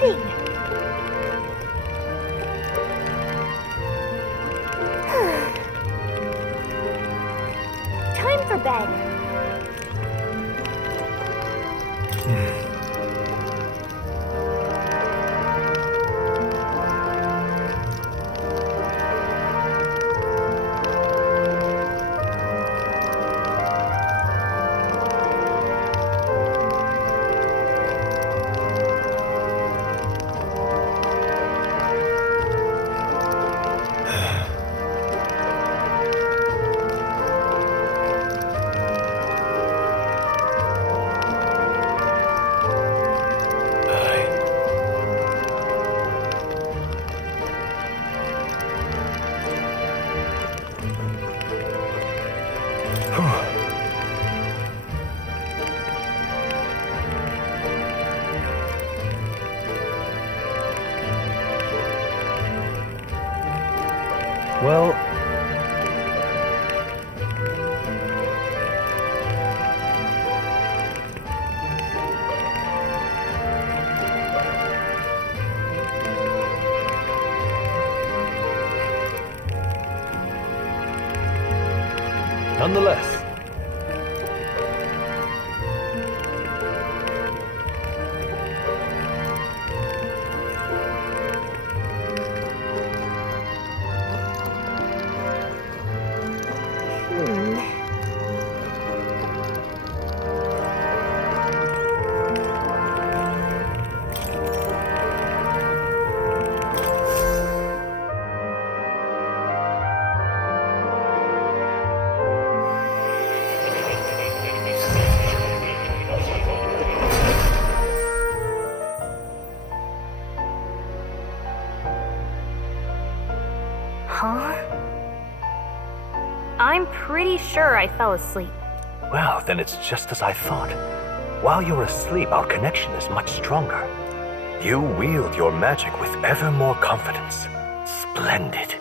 kidding. Time for bed. Well, nonetheless, Huh? I'm pretty sure I fell asleep. well, then it's just as I thought. While you're asleep, our connection is much stronger. You wield your magic with ever more confidence. Splendid.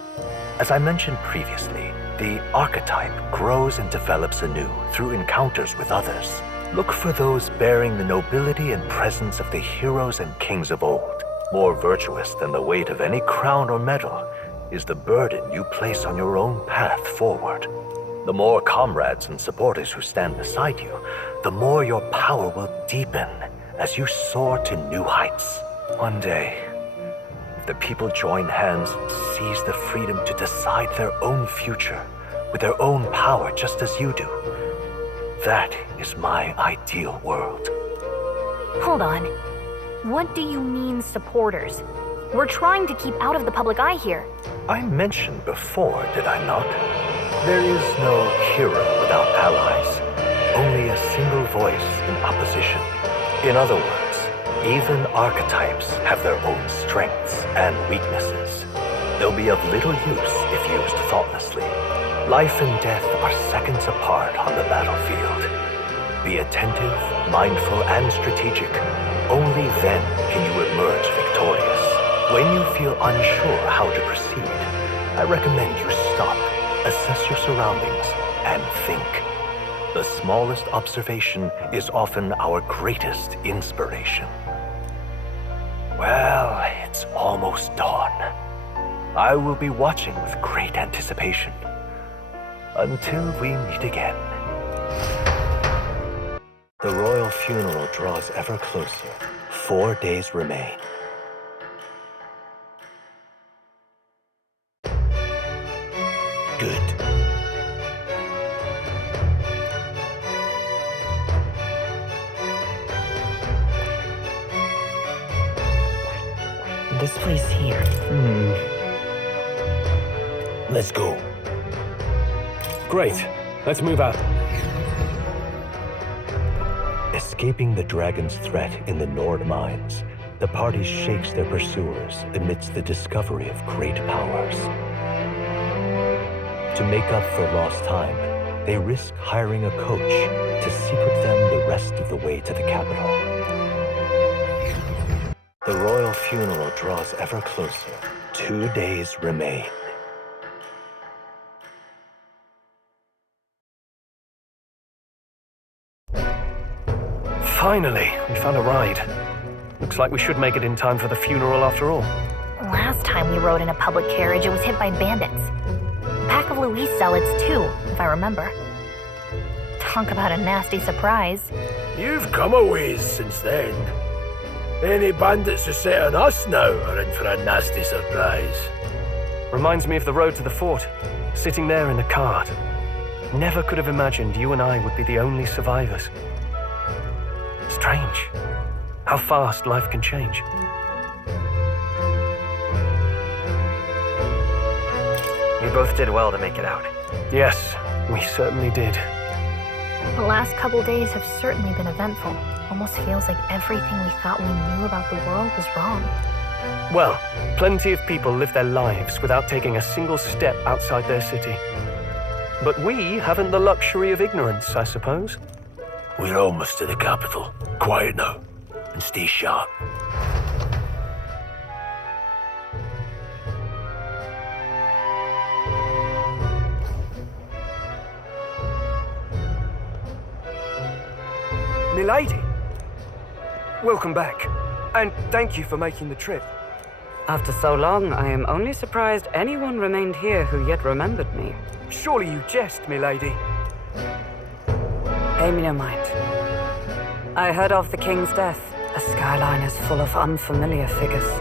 As I mentioned previously, the archetype grows and develops anew through encounters with others. Look for those bearing the nobility and presence of the heroes and kings of old. More virtuous than the weight of any crown or medal is the burden you place on your own path forward. The more comrades and supporters who stand beside you, the more your power will deepen as you soar to new heights. One day, if the people join hands and seize the freedom to decide their own future with their own power just as you do, that is my ideal world. Hold on. What do you mean, supporters? We're trying to keep out of the public eye here. I mentioned before, did I not? There is no hero without allies, only a single voice in opposition. In other words, even archetypes have their own strengths and weaknesses. They'll be of little use if used thoughtlessly. Life and death are seconds apart on the battlefield. Be attentive, mindful, and strategic. Only then can you emerge victorious. When you feel unsure how to proceed, I recommend you stop, assess your surroundings, and think. The smallest observation is often our greatest inspiration. Well, it's almost dawn. I will be watching with great anticipation. Until we meet again. The royal funeral draws ever closer. 4 days remain. Good. This place here. Let's go. Great. Let's move out. Escaping the dragon's threat in the Nord mines, the party shakes their pursuers amidst the discovery of great powers. To make up for lost time, they risk hiring a coach to secret them the rest of the way to the capital. The royal funeral draws ever closer. 2 days remain. Finally, we found a ride. Looks like we should make it in time for the funeral after all. Last time we rode in a public carriage, it was hit by bandits. A pack of Louise zealots, too, if I remember. Talk about a nasty surprise. You've come a ways since then. Any bandits who set on us now are in for a nasty surprise. Reminds me of the road to the fort, sitting there in the cart. Never could have imagined you and I would be the only survivors. Strange. How fast life can change. We both did well to make it out. Yes, we certainly did. The last couple days have certainly been eventful. Almost feels like everything we thought we knew about the world was wrong. Well, plenty of people live their lives without taking a single step outside their city. But we haven't the luxury of ignorance, I suppose. We're almost to the capital. Quiet now, and stay sharp. Milady! Welcome back, and thank you for making the trip. After so long, I am only surprised anyone remained here who yet remembered me. Surely you jest, milady. Pay me no mind. I heard of the king's death. The skyline is full of unfamiliar figures.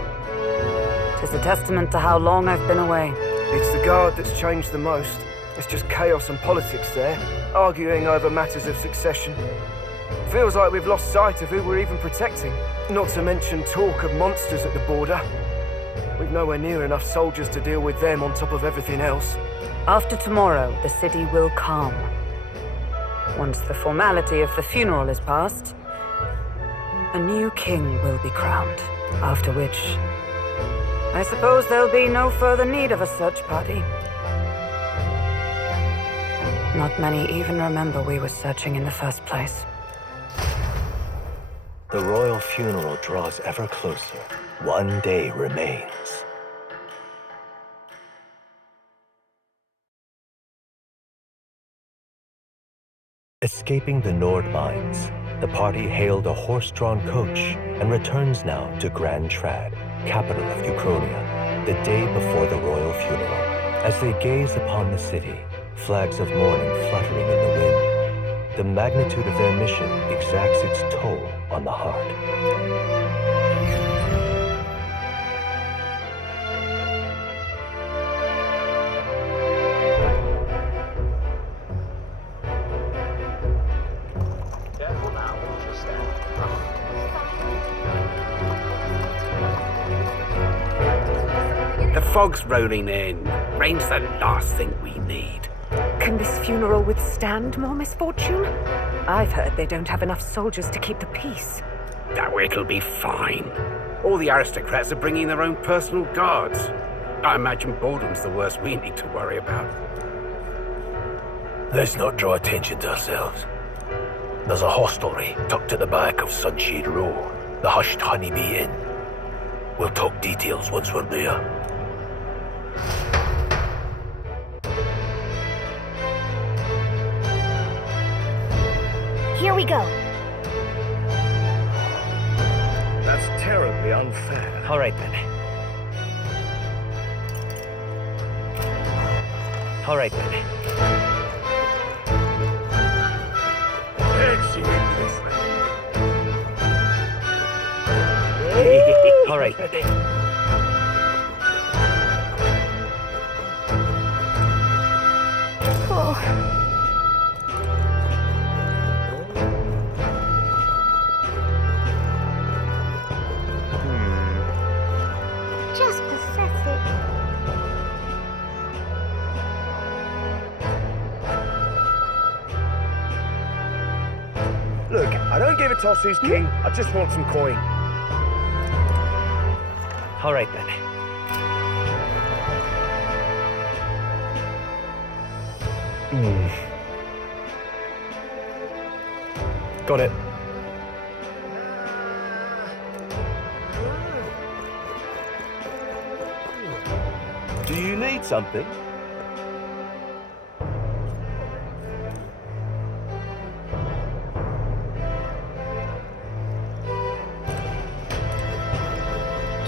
'Tis a testament to how long I've been away. It's the guard that's changed the most. It's just chaos and politics there, arguing over matters of succession. Feels like we've lost sight of who we're even protecting. Not to mention talk of monsters at the border. We've nowhere near enough soldiers to deal with them on top of everything else. After tomorrow, the city will calm. Once the formality of the funeral is past, a new king will be crowned. After which, I suppose there'll be no further need of a search party. Not many even remember we were searching in the first place. The royal funeral draws ever closer. One day remains. Escaping the Nord mines, the party hailed a horse-drawn coach and returns now to Grand Trad, capital of Euchronia, the day before the royal funeral. As they gaze upon the city, flags of mourning fluttering in the wind, the magnitude of their mission exacts its toll on the heart. The fog's rolling in. Rain's the last thing we need. Can this funeral withstand more misfortune? I've heard they don't have enough soldiers to keep the peace. Oh, it'll be fine. All the aristocrats are bringing their own personal guards. I imagine boredom's the worst we need to worry about. Let's not draw attention to ourselves. There's a hostelry tucked at the back of Sunshade Row, the Hushed Honeybee Inn. We'll talk details once we're there. Here we go. That's terribly unfair. All right, then. All right, then. All right, then. Just pathetic. Look, I don't give a toss who's king. I just want some coin. All right, then. Got it. Do you need something?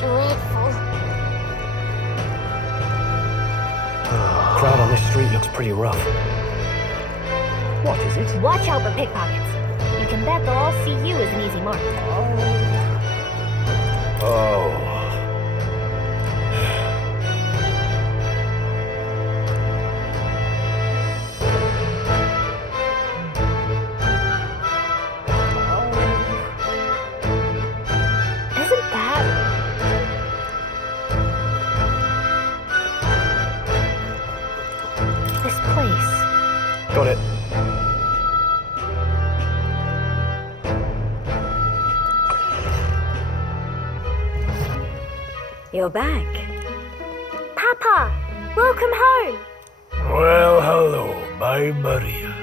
dreadful. Crowd on this street looks pretty rough. What is it? Watch out for pickpockets. You can bet they'll all see you as an easy mark. Oh. Isn't that... this place? Got it. You're back. Papa! Welcome home! Well, hello, my Maria.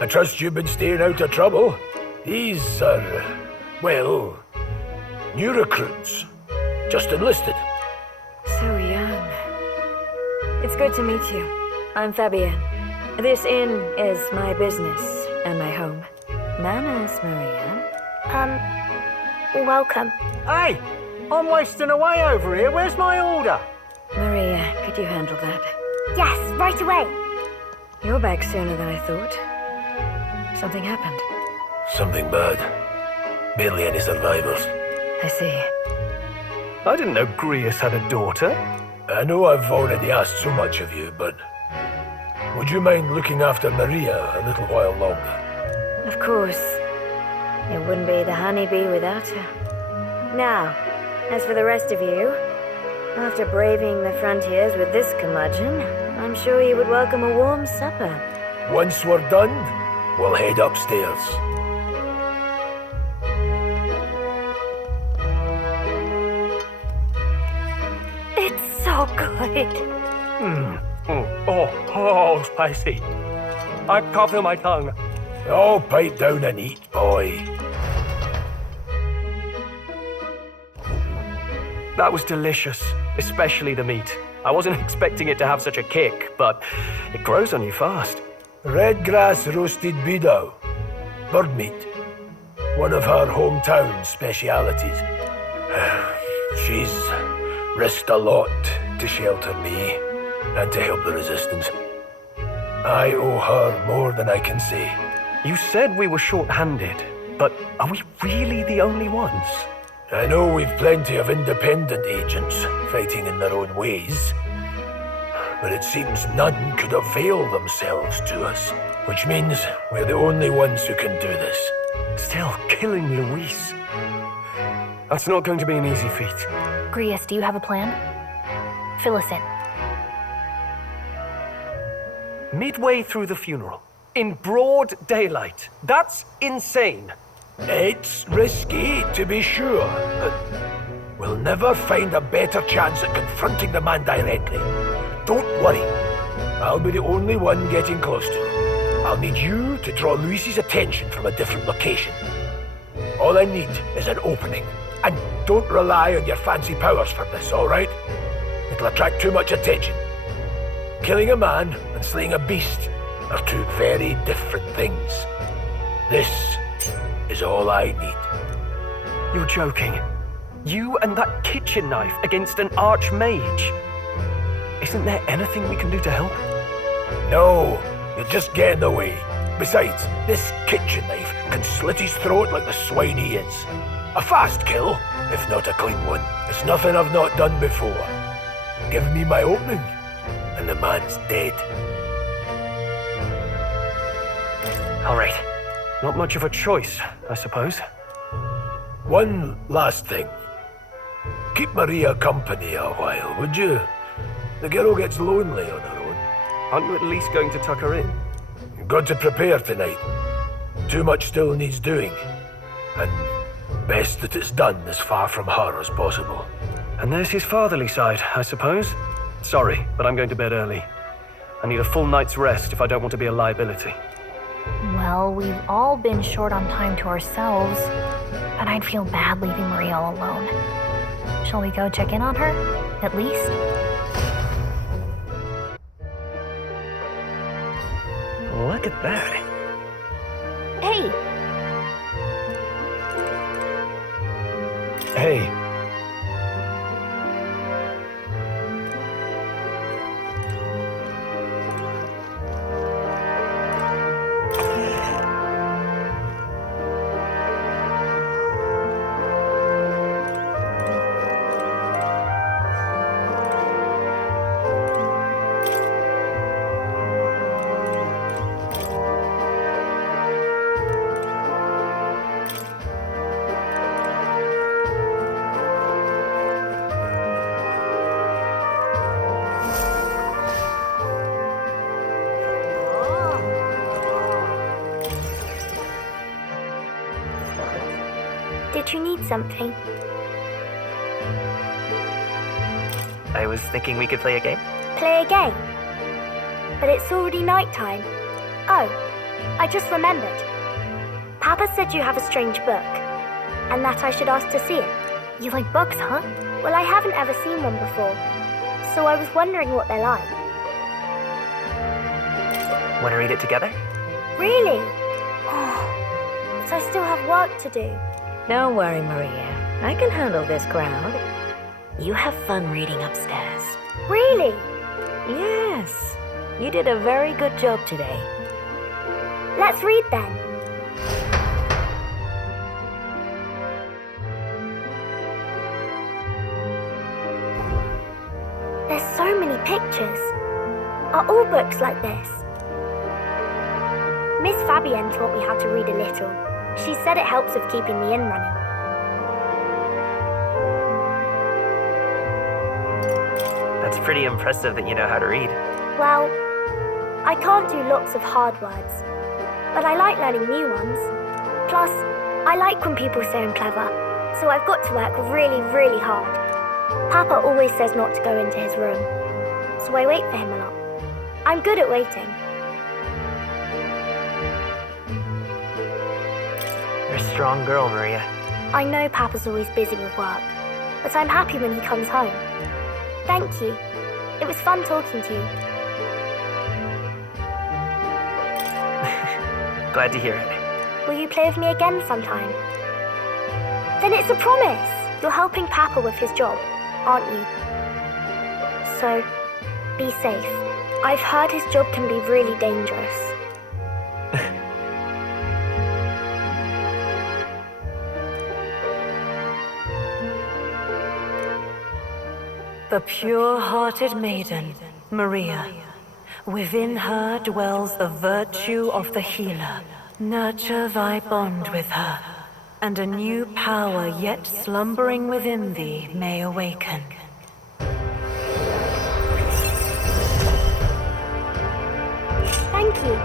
I trust you've been staying out of trouble. These are, well, new recruits. Just enlisted. So young. It's good to meet you. I'm Fabienne. This inn is my business and my home. Manners, Maria. Welcome. Hey! I'm wasting away over here. Where's my order? Maria, could you handle that? Yes, right away. You're back sooner than I thought. Something happened. Something bad. Barely any survivors. I see. I didn't know Grius had a daughter. I know I've already asked so much of you, but would you mind looking after Maria a little while longer? Of course. It wouldn't be the honeybee without her. Now, as for the rest of you, after braving the frontiers with this curmudgeon, I'm sure you would welcome a warm supper. Once we're done, we'll head upstairs. It's so good. Oh, spicy. I can't feel my tongue. Oh, pipe down and eat, boy. That was delicious, especially the meat. I wasn't expecting it to have such a kick, but it grows on you fast. Red grass roasted beedow. Bird meat. One of her hometown specialities. She's risked a lot to shelter me and to help the resistance. I owe her more than I can say. You said we were short-handed, but are we really the only ones? I know we've plenty of independent agents fighting in their own ways, but it seems none could avail themselves to us, which means we're the only ones who can do this. Still, killing Luis. That's not going to be an easy feat. Grius, do you have a plan? Fill us in. Midway through the funeral, in broad daylight. That's insane. It's risky, to be sure, but we'll never find a better chance at confronting the man directly. Don't worry. I'll be the only one getting close to him. I'll need you to draw Luis's attention from a different location. All I need is an opening. And don't rely on your fancy powers for this, all right? It'll attract too much attention. Killing a man and slaying a beast are two very different things. This is all I need. You're joking. You and that kitchen knife against an archmage. Isn't there anything we can do to help? No, you'll just get in the way. Besides, this kitchen knife can slit his throat like the swine he is. A fast kill, if not a clean one. It's nothing I've not done before. Give me my opening, and the man's dead. All right. Not much of a choice, I suppose. One last thing. Keep Maria company a while, would you? The girl gets lonely on her own. Aren't you at least going to tuck her in? You've got to prepare tonight. Too much still needs doing. And best that it's done as far from her as possible. And there's his fatherly side, I suppose. Sorry, but I'm going to bed early. I need a full night's rest if I don't want to be a liability. Well, we've all been short on time to ourselves, but I'd feel bad leaving Maria all alone. Shall we go check in on her, at least? Look at that. Hey! Hey. Don't you need something? I was thinking we could play a game. Play a game? But it's already night time. Oh, I just remembered. Papa said you have a strange book, and that I should ask to see it. You like books, huh? Well, I haven't ever seen one before, so I was wondering what they're like. Want to read it together? Really? Oh, but I still have work to do. Don't worry, Maria. I can handle this crowd. You have fun reading upstairs. Really? Yes. You did a very good job today. Let's read then. There's so many pictures. Are all books like this? Miss Fabienne taught me how to read a little. She said it helps with keeping the inn running. That's pretty impressive that you know how to read. Well, I can't do lots of hard words, but I like learning new ones. Plus, I like when people say I'm clever, so I've got to work really, really hard. Papa always says not to go into his room, so I wait for him a lot. I'm good at waiting. You're a strong girl, Maria. I know Papa's always busy with work, but I'm happy when he comes home. Thank you. It was fun talking to you. Glad to hear it. Will you play with me again sometime? Then it's a promise. You're helping Papa with his job, aren't you? So, be safe. I've heard his job can be really dangerous. The pure-hearted maiden, Maria. Within her dwells the virtue of the healer. Nurture thy bond with her, and a new power yet slumbering within thee may awaken. Thank you.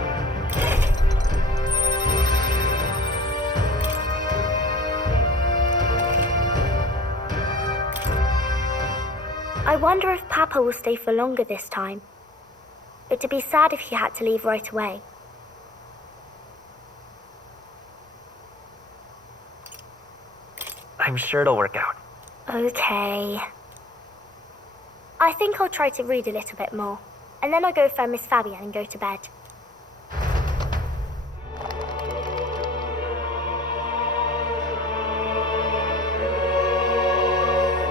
I wonder if Papa will stay for longer this time. It'd be sad if he had to leave right away. I'm sure it'll work out. Okay. I think I'll try to read a little bit more, and then I'll go find Miss Fabienne and go to bed.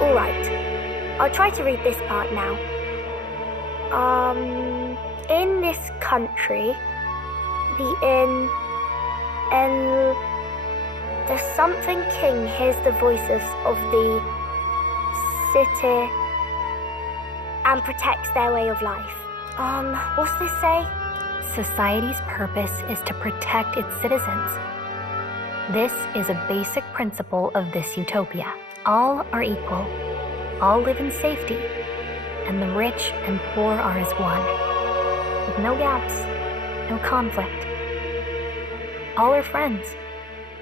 Alright, I'll try to read this part now. In this country, the something king hears the voices of the city and protects their way of life. What's this say? Society's purpose is to protect its citizens. This is a basic principle of this utopia. All are equal, all live in safety, and the rich and poor are as one, with no gaps, no conflict. All are friends,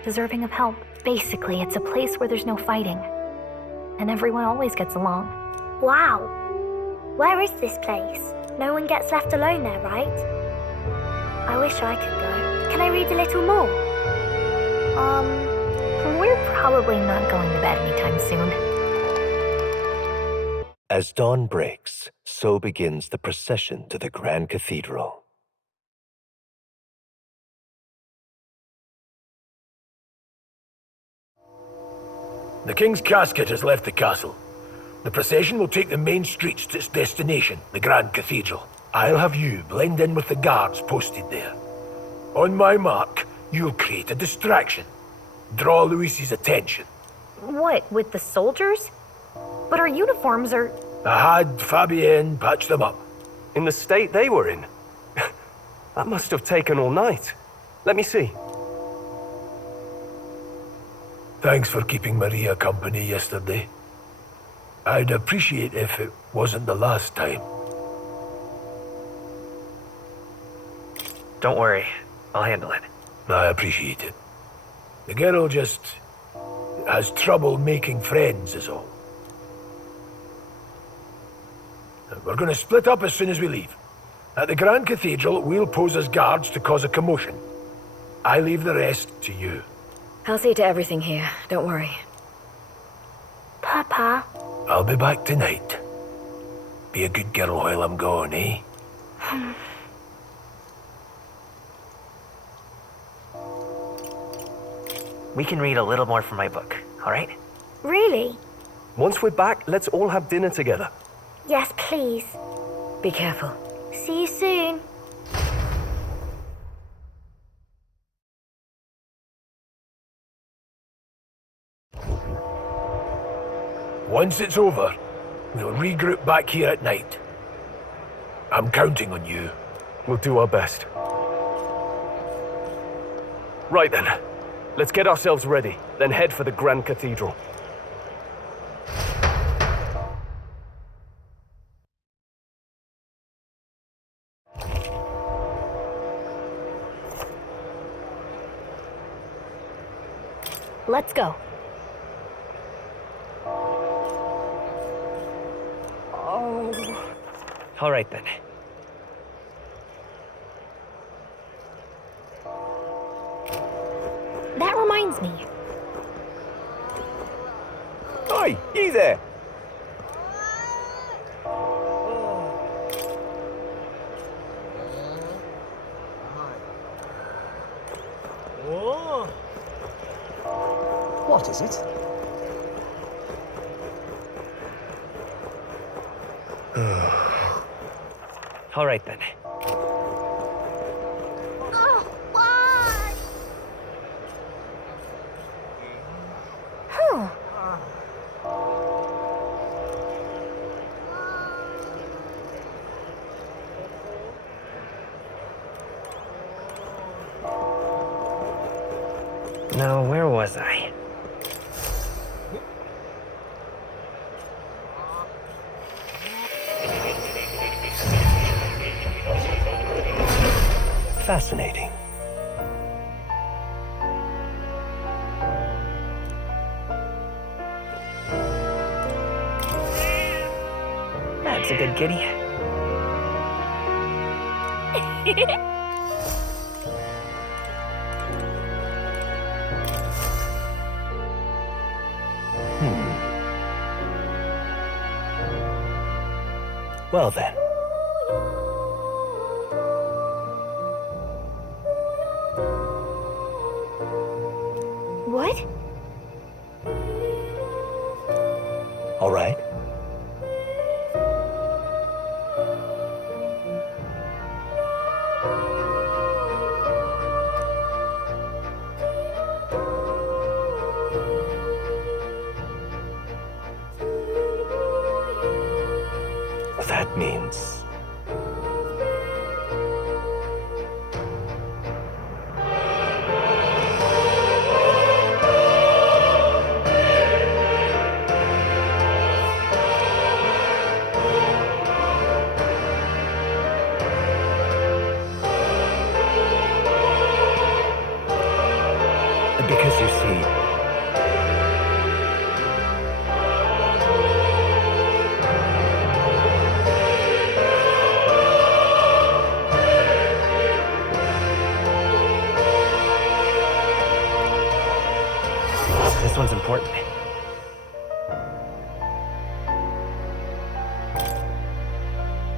deserving of help. Basically, it's a place where there's no fighting, and everyone always gets along. Wow. Where is this place? No one gets left alone there, right? I wish I could go. Can I read a little more? We're probably not going to bed anytime soon. As dawn breaks, so begins the procession to the Grand Cathedral. The King's casket has left the castle. The procession will take the main streets to its destination, the Grand Cathedral. I'll have you blend in with the guards posted there. On my mark, you'll create a distraction. Draw Luis's attention. What, with the soldiers? But our uniforms are... I had Fabienne patch them up. In the state they were in? That must have taken all night. Let me see. Thanks for keeping Maria company yesterday. I'd appreciate if it wasn't the last time. Don't worry, I'll handle it. I appreciate it. The girl just Has trouble making friends is all. We're going to split up as soon as we leave. At the Grand Cathedral, we'll pose as guards to cause a commotion. I leave the rest to you. I'll see to everything here, don't worry. Papa. I'll be back tonight. Be a good girl while I'm gone, eh? We can read a little more from my book, alright? Really? Once we're back, let's all have dinner together. Yes, please. Be careful. See you soon. Once it's over, we'll regroup back here at night. I'm counting on you. We'll do our best. Right then. Let's get ourselves ready, then head for the Grand Cathedral. Let's go. Alright then. That reminds me. Hi, you there! What is it? Alright then. Now, where was I? Fascinating. That's a good kitty. Well then. What? All right. That means... Because you see... This one's important.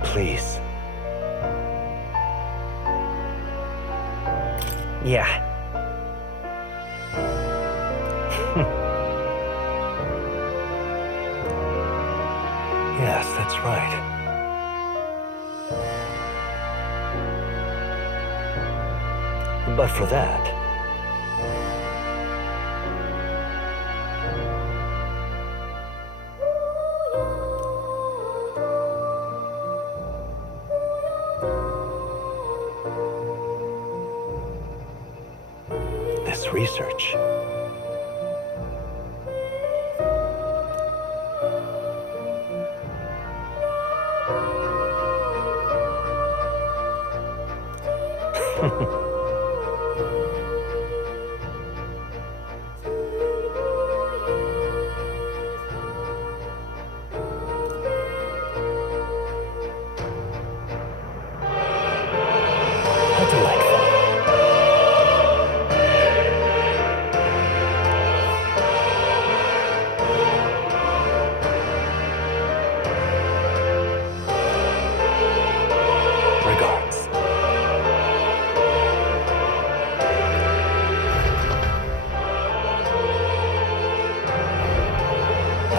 Please. Yeah. Yes, that's right. But for that... this research...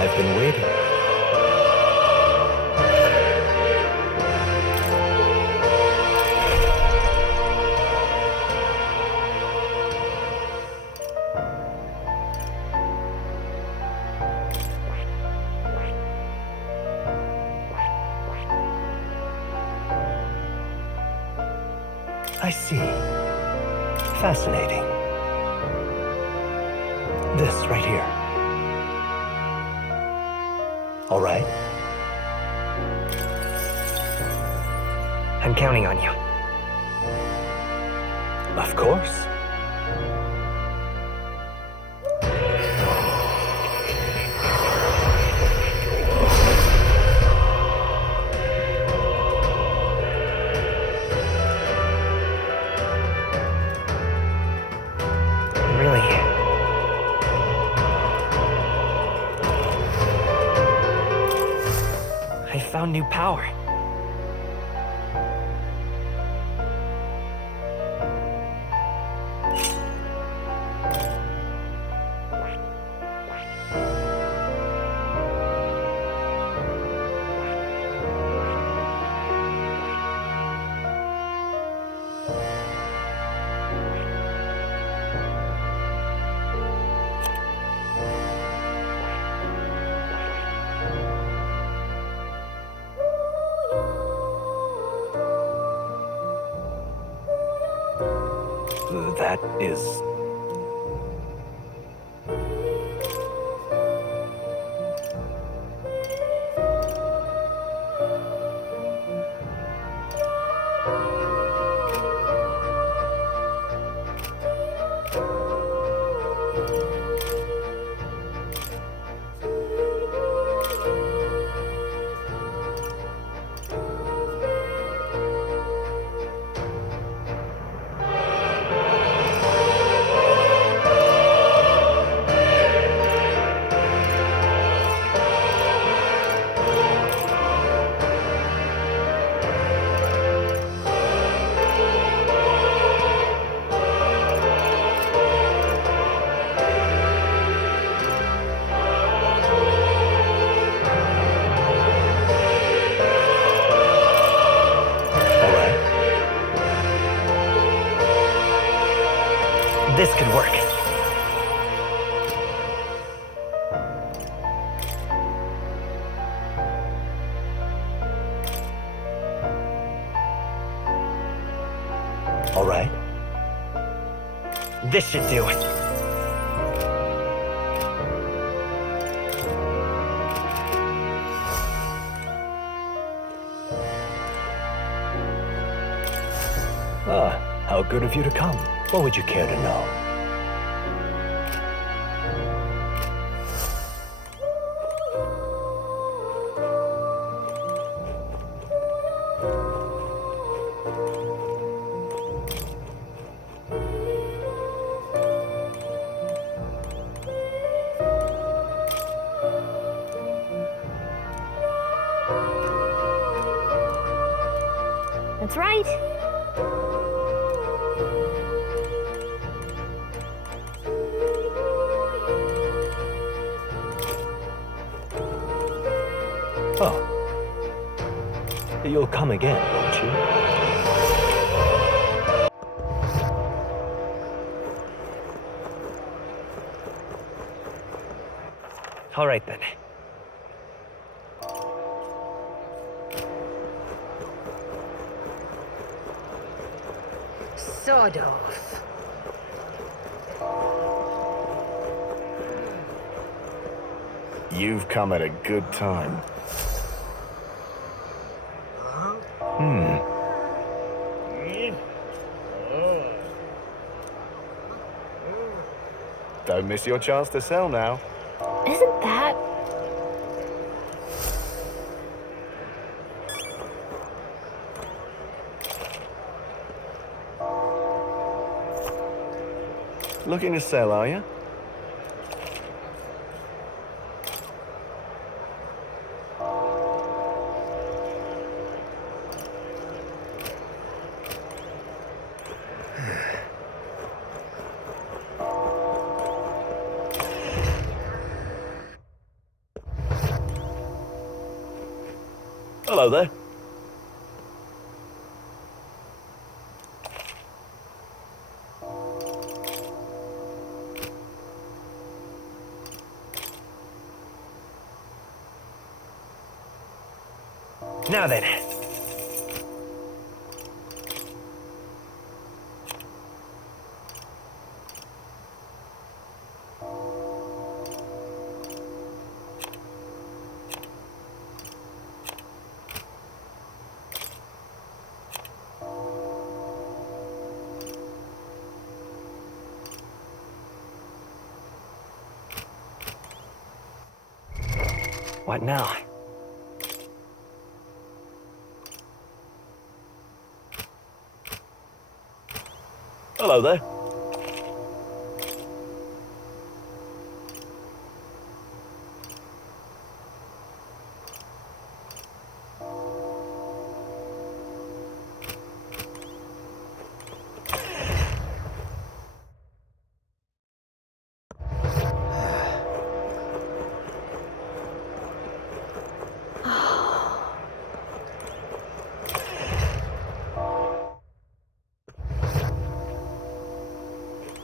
I've been waiting. I see. Fascinating. This right here. All right. I'm counting on you. Of course. New power. That is... This could work. All right. This should do it. Ah, how good of you to come. What would you care to know? That's right. Oh. You'll come again, won't you? All right, then. Sod off. You've come at a good time. Don't miss your chance to sell now. Isn't that... Looking to sell, are you? Hello there. Now then. What now? Hello there.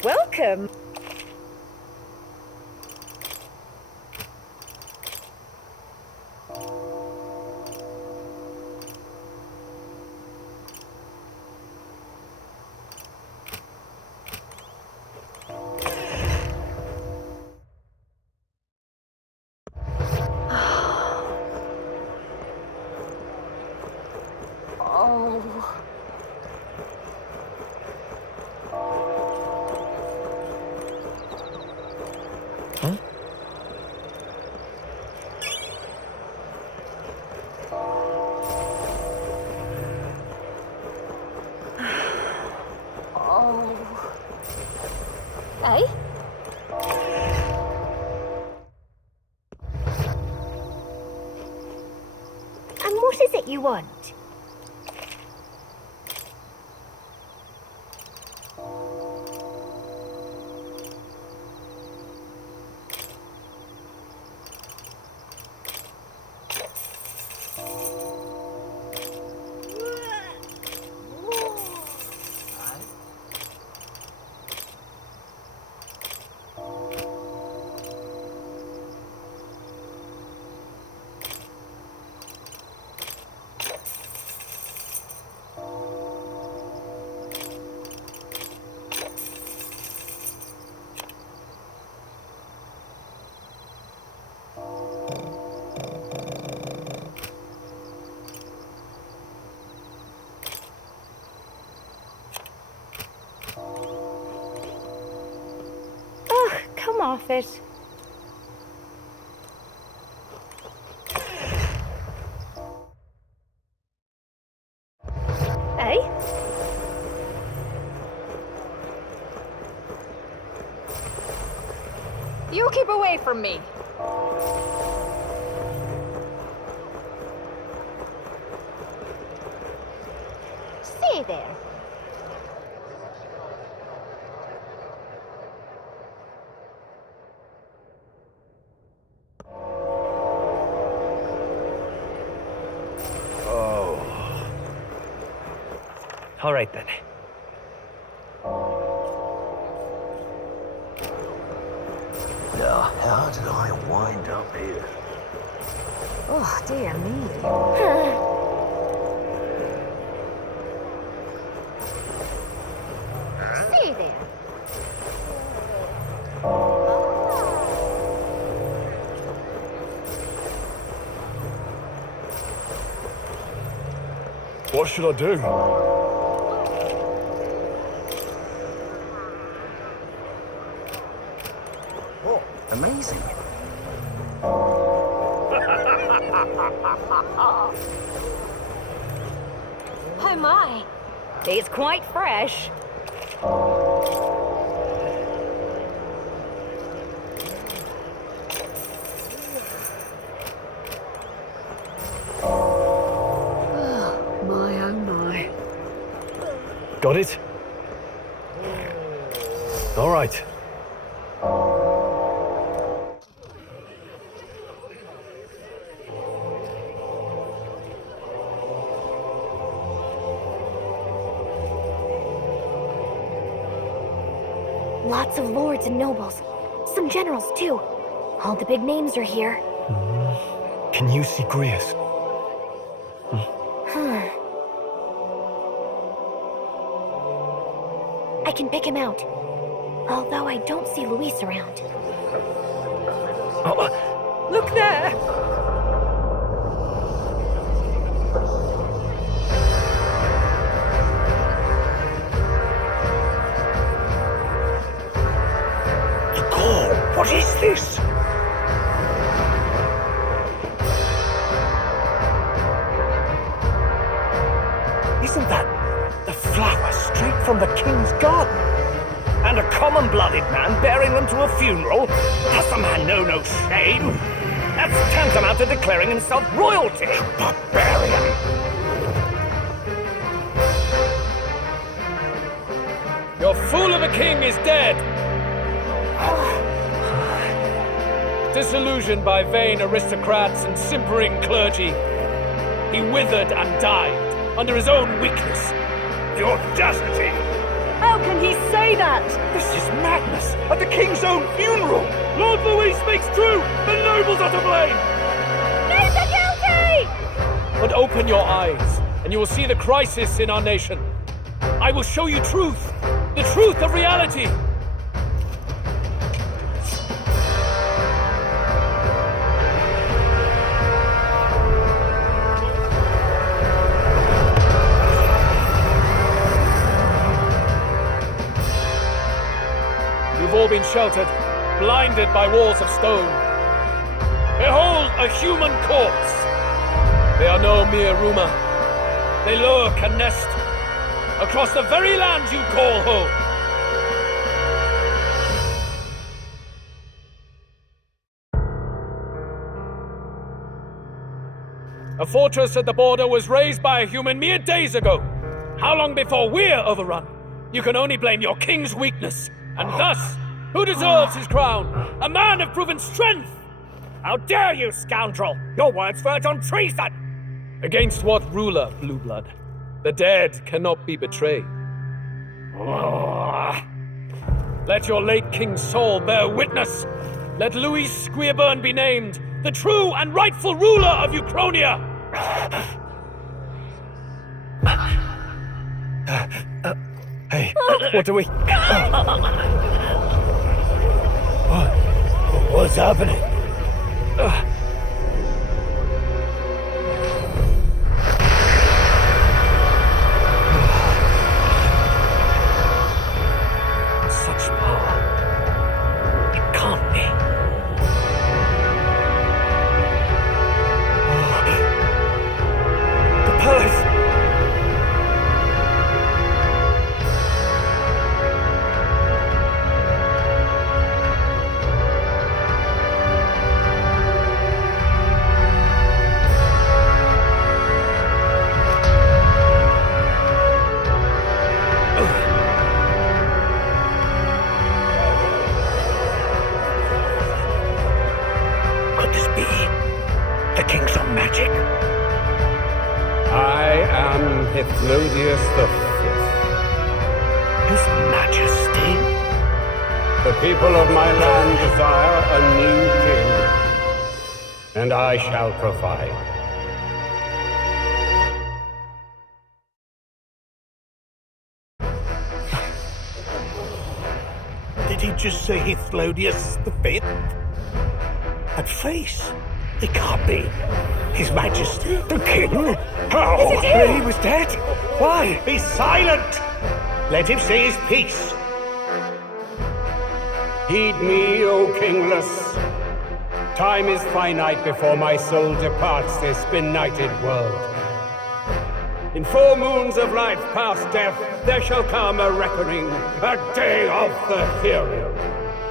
Welcome. Eh? And what is it you want? Come off it. Eh? You keep away from me. Stay there. All right then. Now, how did I wind up here? Oh, dear me. Stay there. What should I do? Oh, amazing. Oh my. It's quite fresh. My oh my. Got it? All right. Lots of lords and nobles. Some generals, too. All the big names are here. Can you see Grius? I can pick him out. Although I don't see Luis around. Look there! The call! What is this? Isn't that the flower straight from the king's garden? And a common-blooded man bearing them to a funeral? Does the man know no shame? That's tantamount to declaring himself royalty. Barbarian! Your fool of a king is dead! Disillusioned by vain aristocrats and simpering clergy, he withered and died under his own weakness. The audacity! How can he say that? This is madness! At the king's own funeral! Lord Louis speaks true! The nobles are to blame! He's the guilty! But open your eyes, and you will see the crisis in our nation. I will show you truth! The truth of reality! You've all been sheltered, blinded by walls of stone. Behold a human corpse! They are no mere rumor. They lurk and nest across the very land you call home. A fortress at the border was raised by a human mere days ago. How long before we're overrun? You can only blame your king's weakness. And thus, who deserves his crown? A man of proven strength! How dare you, scoundrel! Your words verge on treason! Against what ruler, Blue Blood? The dead cannot be betrayed. Let your late king's soul bear witness. Let Louis Squeerburn be named the true and rightful ruler of Euchronia. Hey, what do we... What's happening? Such power. It can't be. The palace! Could this be the king's own magic? I am Hypnodius the Fifth. His Majesty? The people of my land desire a new king, and I shall provide. Did he just say Hypnodius the Fifth? That face? It can't be. His Majesty, the King? How? He was dead? Why? Be silent! Let him say his piece. Heed me, O kingless. Time is finite before my soul departs this benighted world. In 4 moons of life past death, there shall come a reckoning, a day of the hero.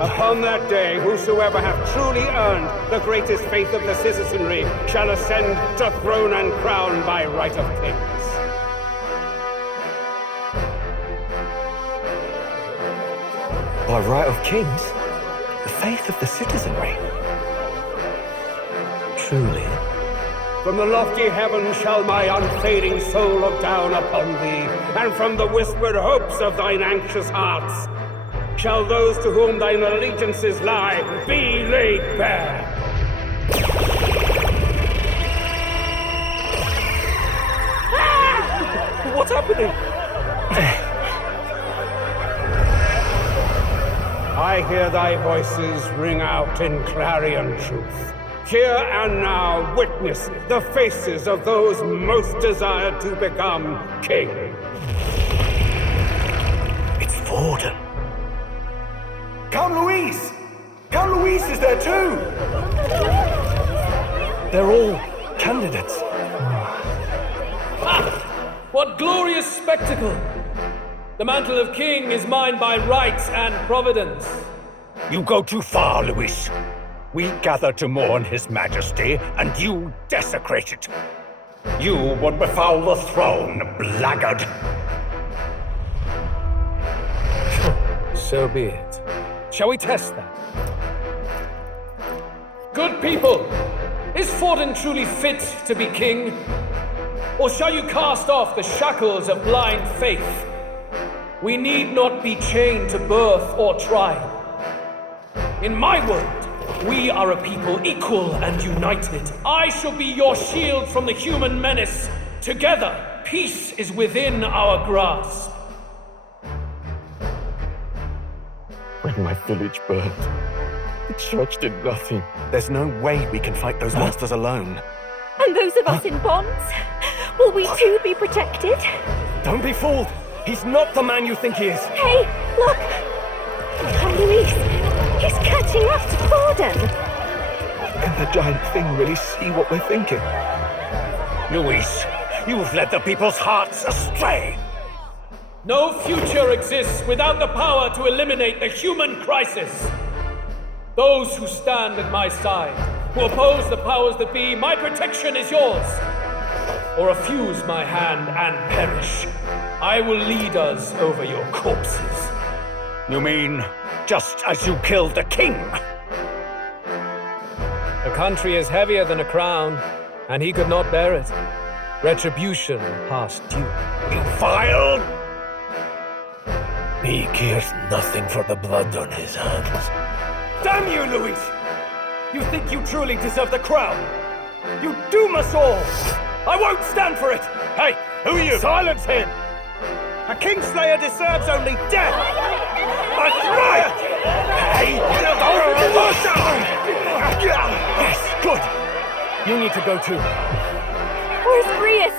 Upon that day, whosoever hath truly earned the greatest faith of the citizenry shall ascend to throne and crown by right of kings. By right of kings? The faith of the citizenry? Truly? From the lofty heavens shall my unfading soul look down upon thee, and from the whispered hopes of thine anxious hearts shall those to whom thine allegiances lie be laid bare. What's happening? I hear thy voices ring out in clarion truth. Here and now witness the faces of those most desired to become king. It's Forden. Count Louise! Count Louise is there too! They're all candidates. What glorious spectacle! The mantle of king is mine by right and providence. You go too far, Louis. We gather to mourn his majesty, and you desecrate it. You would befoul the throne, blackguard. So be it. Shall we test that? Good people, is Forden truly fit to be king? Or shall you cast off the shackles of blind faith? We need not be chained to birth or tribe. In my world, we are a people equal and united. I shall be your shield from the human menace. Together, peace is within our grasp. When my village burned, the church did nothing. There's no way we can fight those monsters alone. And those of us in bonds? Will we too be protected? Don't be fooled! He's not the man you think he is! Hey, look! Come, Louise! He's catching up to Forden! Can the giant thing really see what we're thinking? Louis, you've led the people's hearts astray. No future exists without the power to eliminate the human crisis. Those who stand at my side, who oppose the powers that be, my protection is yours. Or refuse my hand and perish. I will lead us over your corpses. You mean, just as you killed the king? A country is heavier than a crown, and he could not bear it. Retribution past due. You vile! He cares nothing for the blood on his hands. Damn you, Louis! You think you truly deserve the crown? You doom us all! I won't stand for it! Hey, who are you? Silence him! A Kingslayer deserves only death! That's right! Hey! Yes, good! You need to go too. Where's Brius?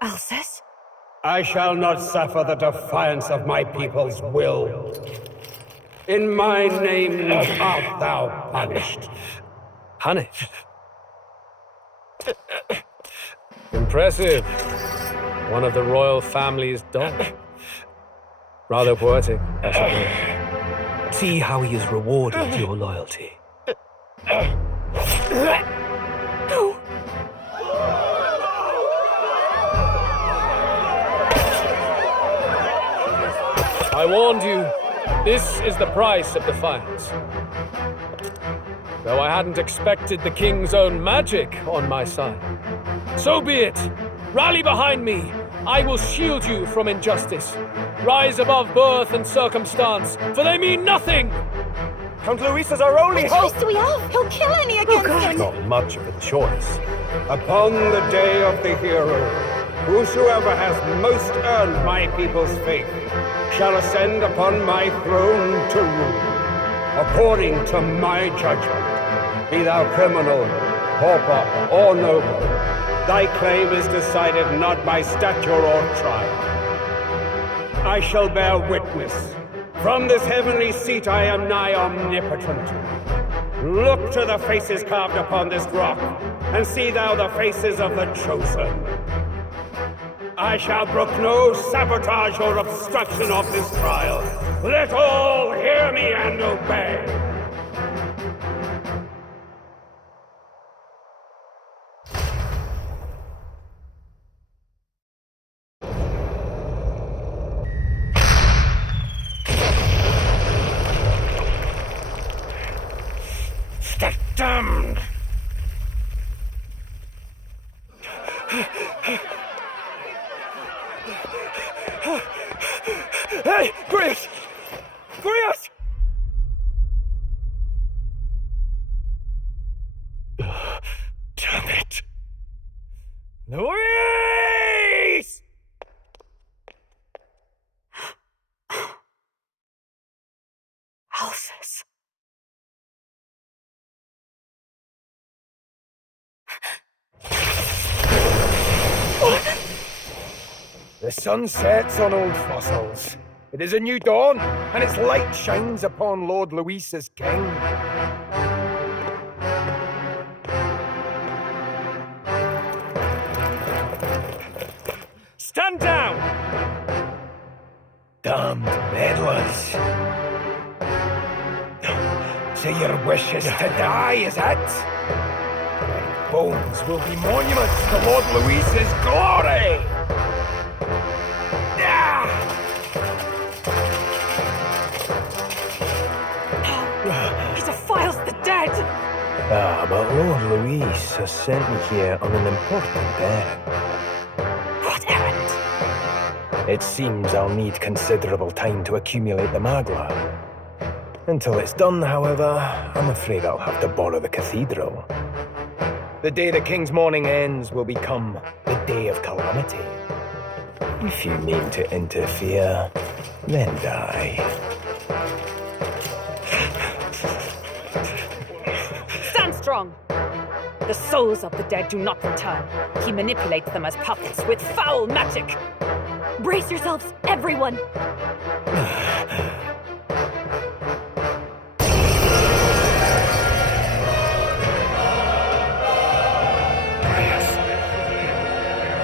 Alsace? I shall not suffer the defiance of my people's will. In my name art thou punished. Punished? Impressive. One of the royal family's dogs. Rather poetic, I suppose. See how he has rewarded your loyalty. I warned you, this is the price of defiance. Though I hadn't expected the king's own magic on my side. So be it. Rally behind me. I will shield you from injustice. Rise above birth and circumstance, for they mean nothing. Count Louis is our only hope! Choice do we have? He'll kill any against him! Not much of a choice. Upon the day of the hero, whosoever has most earned my people's faith shall ascend upon my throne to rule, according to my judgment. Be thou criminal, pauper, or noble, thy claim is decided not by stature or tribe. I shall bear witness. From this heavenly seat I am nigh omnipotent. Look to the faces carved upon this rock, and see thou the faces of the chosen. I shall brook no sabotage or obstruction of this trial. Let all hear me and obey. damned! Hey, Grace! Grace! Damn it. Louise! Alphys. The sun sets on old fossils. It is a new dawn, and its light shines upon Lord Luis's king. Stand down! Damned meddlers. So your wish is to die, is it? Bones will be monuments to Lord Luis's glory! He defiles the dead! Ah, but Lord Luis has sent me here on an important errand. What errand? It seems I'll need considerable time to accumulate the magla. Until it's done, however, I'm afraid I'll have to borrow the cathedral. The day the king's mourning ends will become the day of calamity. If you mean to interfere, then die. Stand strong! The souls of the dead do not return. He manipulates them as puppets with foul magic! Brace yourselves, everyone!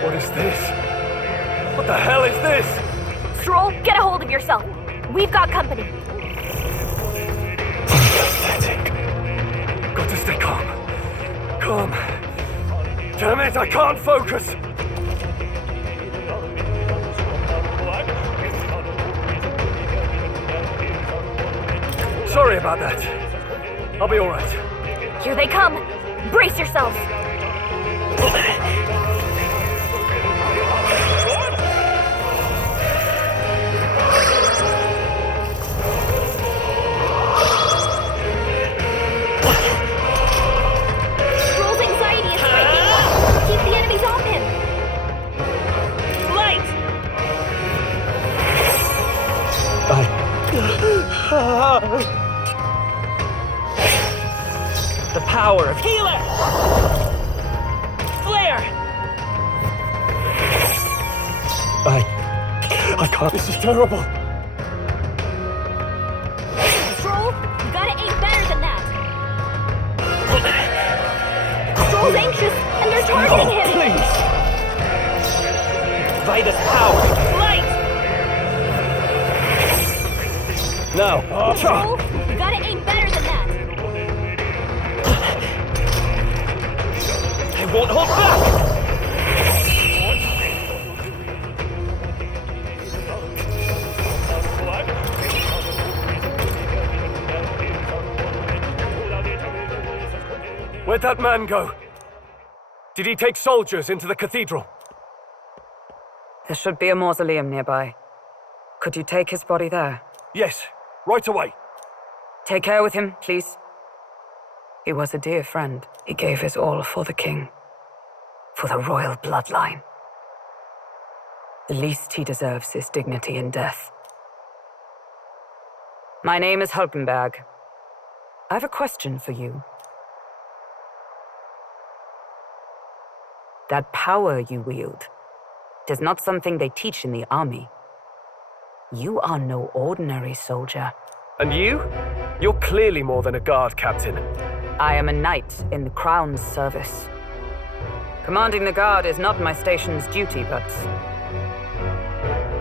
What is this? What the hell is this? Stroll, get a hold of yourself. We've got company. Pathetic. Got to stay calm. Calm. Damn it, I can't focus. Sorry about that. I'll be all right. Here they come. Brace yourselves. Stroll's anxiety is spiking. Keep the enemies off him. Light! The power of healer! Flare! I can't. This is terrible. Stroll, you gotta aim better than that. Stroll's anxious, and they're targeting him. Please. Vitus power! Light! Now. Stroll, you gotta aim better than that. I won't hold back! Where'd that man go? Did he take soldiers into the cathedral? There should be a mausoleum nearby. Could you take his body there? Yes, right away. Take care with him, please. He was a dear friend. He gave his all for the king. For the royal bloodline. The least he deserves is dignity in death. My name is Hulkenberg. I have a question for you. That power you wield, it is not something they teach in the army. You are no ordinary soldier. And you? You're clearly more than a guard captain. I am a knight in the Crown's service. Commanding the guard is not my station's duty, but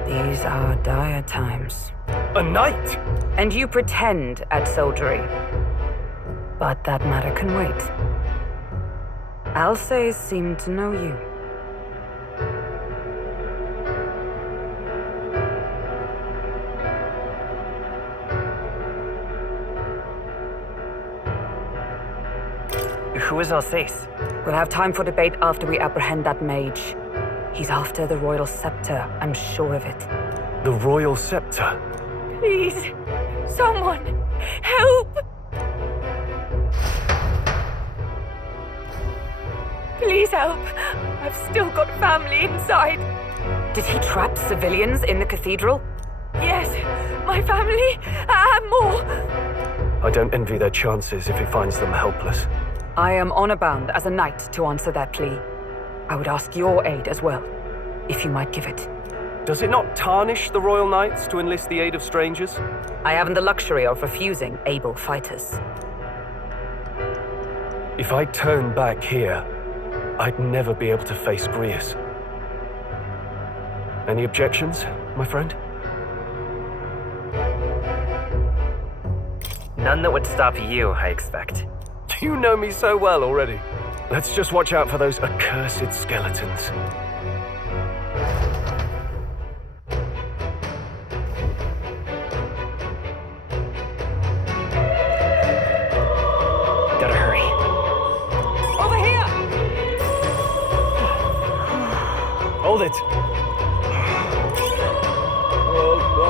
these are dire times. A knight? And you pretend at soldiery. But that matter can wait. Alsays seem to know you. Who is Alsace? We'll have time for debate after we apprehend that mage. He's after the royal scepter, I'm sure of it. The royal scepter? Please, someone, help! Please help. I've still got family inside. Did he trap civilians in the cathedral? Yes, my family, and more. I don't envy their chances if he finds them helpless. I am honor bound as a knight to answer that plea. I would ask your aid as well, if you might give it. Does it not tarnish the Royal Knights to enlist the aid of strangers? I haven't the luxury of refusing able fighters. If I turn back here, I'd never be able to face Grius. Any objections, my friend? None that would stop you, I expect. You know me so well already. Let's just watch out for those accursed skeletons. Gotta hurry. Over here! Hold it.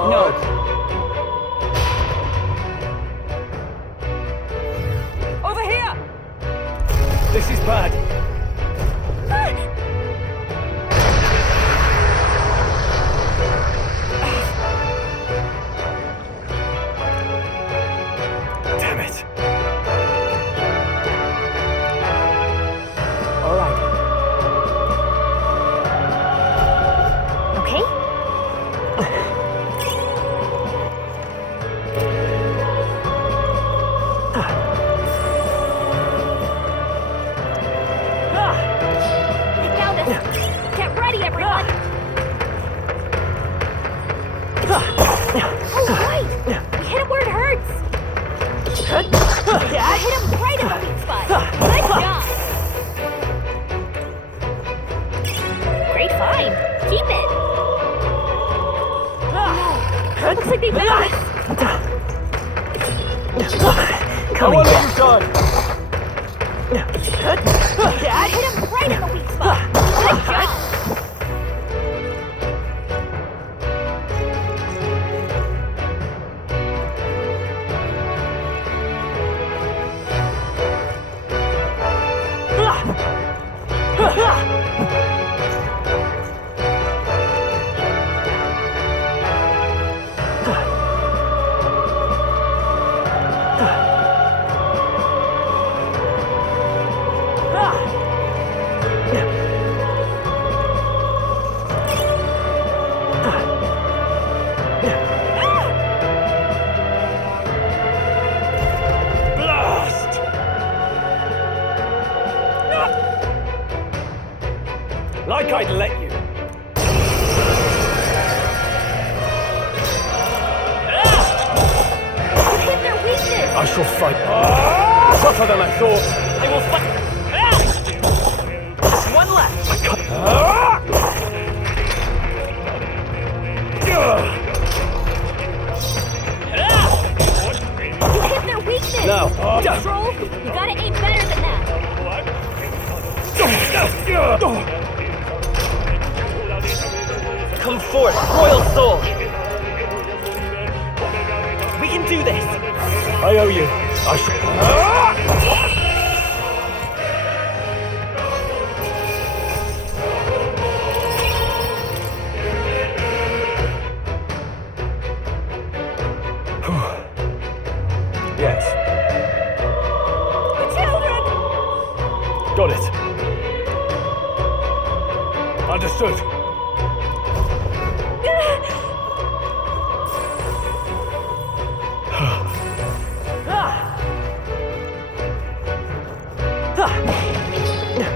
No. Over here! This is bad. Damn it. All right. Okay? We found us. Get ready, everyone. Oh, right. We hit him where it hurts. Yeah, hit him right in the weak spot. Good job. Great find. Keep it. No. Looks like they found us. Coming down. Yeah, hit him right in the weak spot. Good job. Blast! Like I'd let you. You hit their weakness. I shall fight. Tougher than I thought. I will fight. One left. You hit their weakness. Now. Troll, you gotta aim better than that. Come forth, royal soul. We can do this. I owe you. I shall. Yes. The children. Got it. Understood.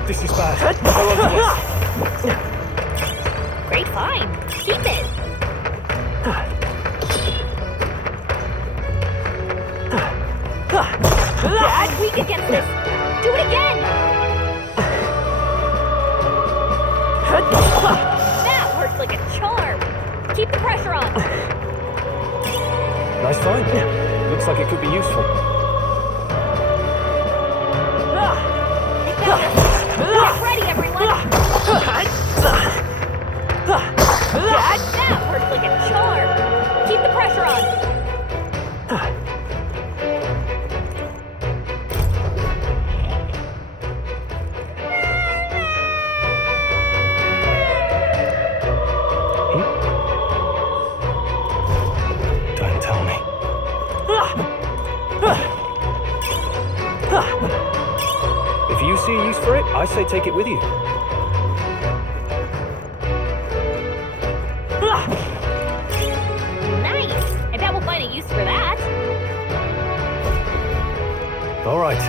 This is bad. Hold on to this. Great find. Keep it. Dad, weak against this. Do it again. That worked like a charm. Keep the pressure on. Nice find. Looks like it could be useful. Get ready, everyone! That worked like a charm! Keep the pressure on! Don't tell me. If you see use for it, I say take it with you. Nice! I bet we'll find a use for that. All right.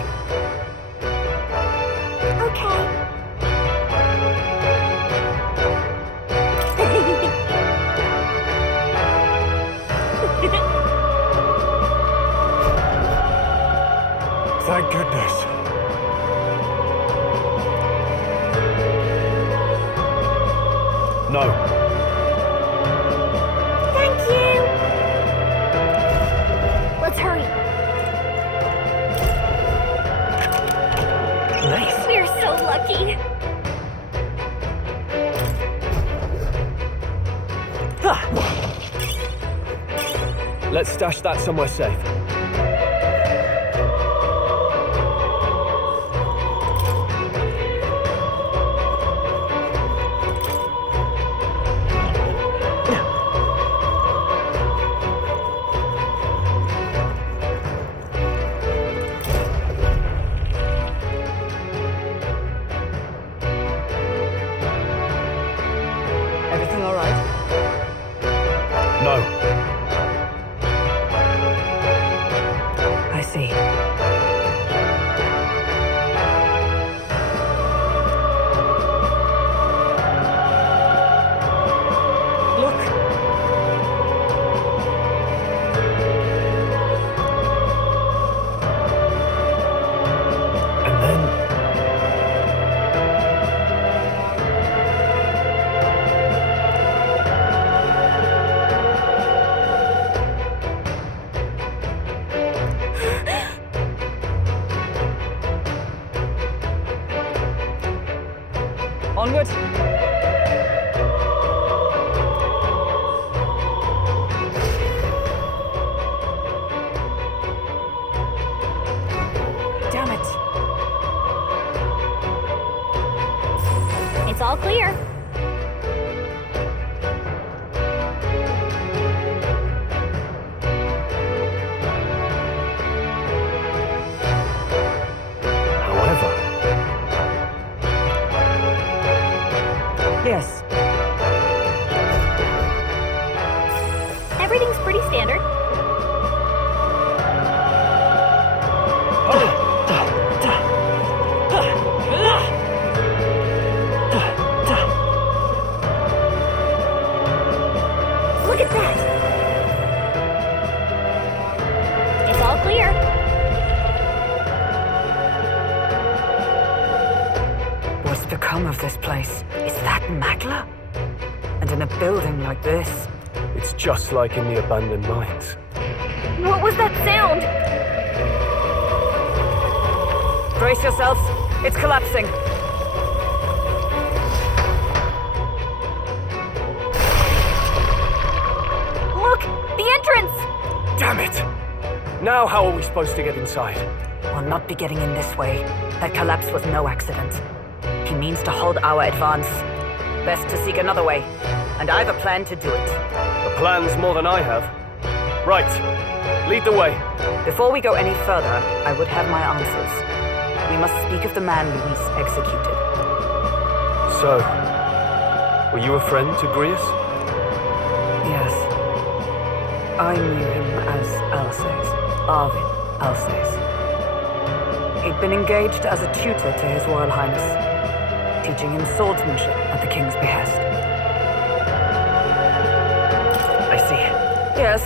Okay. Thank goodness. No. Thank you! Let's hurry. Nice. We're so lucky. Let's stash that somewhere safe. Everything all right? No. I see. Look. And then... Onward. Damn it. It's all clear. However... Yes. Everything's pretty standard. Look at that! It's all clear. What's become of this place? Is that Magla? And in a building like this? It's just like in the abandoned mines. What was that sound? Brace yourselves. It's collapsing. Look! The entrance! Damn it! Now how are we supposed to get inside? We'll not be getting in this way. That collapse was no accident. He means to hold our advance. Best to seek another way. And I've a plan to do it. A plan's more than I have. Right. Lead the way. Before we go any further, I would have my answers. We must speak of the man Luis executed. So, were you a friend to Grius? Yes. I knew him as Alsace. Arvid Alsace. He'd been engaged as a tutor to His Royal Highness, teaching him swordsmanship at the King's behest. I see. Yes.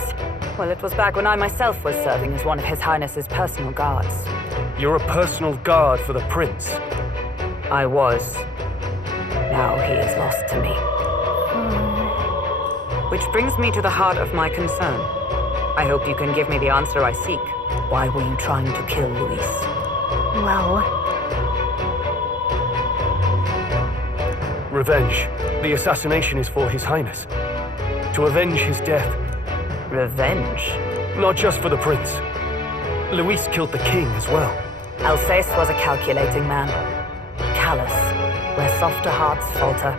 Well, it was back when I myself was serving as one of His Highness's personal guards. You're a personal guard for the Prince. I was. Now he is lost to me. Which brings me to the heart of my concern. I hope you can give me the answer I seek. Why were you trying to kill Luis? Well, Revenge. The assassination is for His Highness. To avenge his death. Revenge? Not just for the prince. Luis killed the king as well. Alsace was a calculating man. Callous, where softer hearts falter.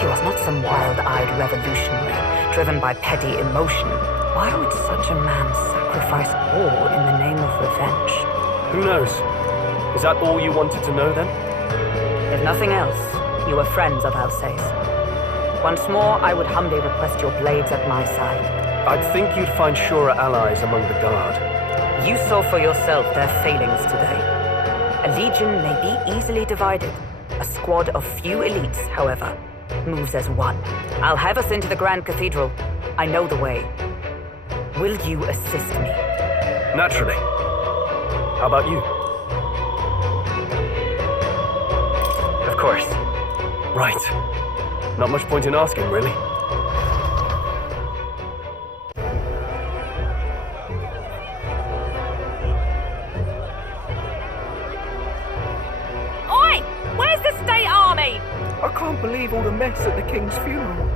He was not some wild-eyed revolutionary, driven by petty emotion. Why would such a man sacrifice all in the name of revenge? Who knows? Is that all you wanted to know then? If nothing else, you were friends of Alsace. Once more, I would humbly request your blades at my side. I'd think you'd find surer allies among the guard. You saw for yourself their failings today. A legion may be easily divided. A squad of few elites, however, moves as one. I'll have us into the Grand Cathedral. I know the way. Will you assist me? Naturally. How about you? Of course. Right. Not much point in asking, really. Oi! Where's the state army? I can't believe all the mess at the king's funeral.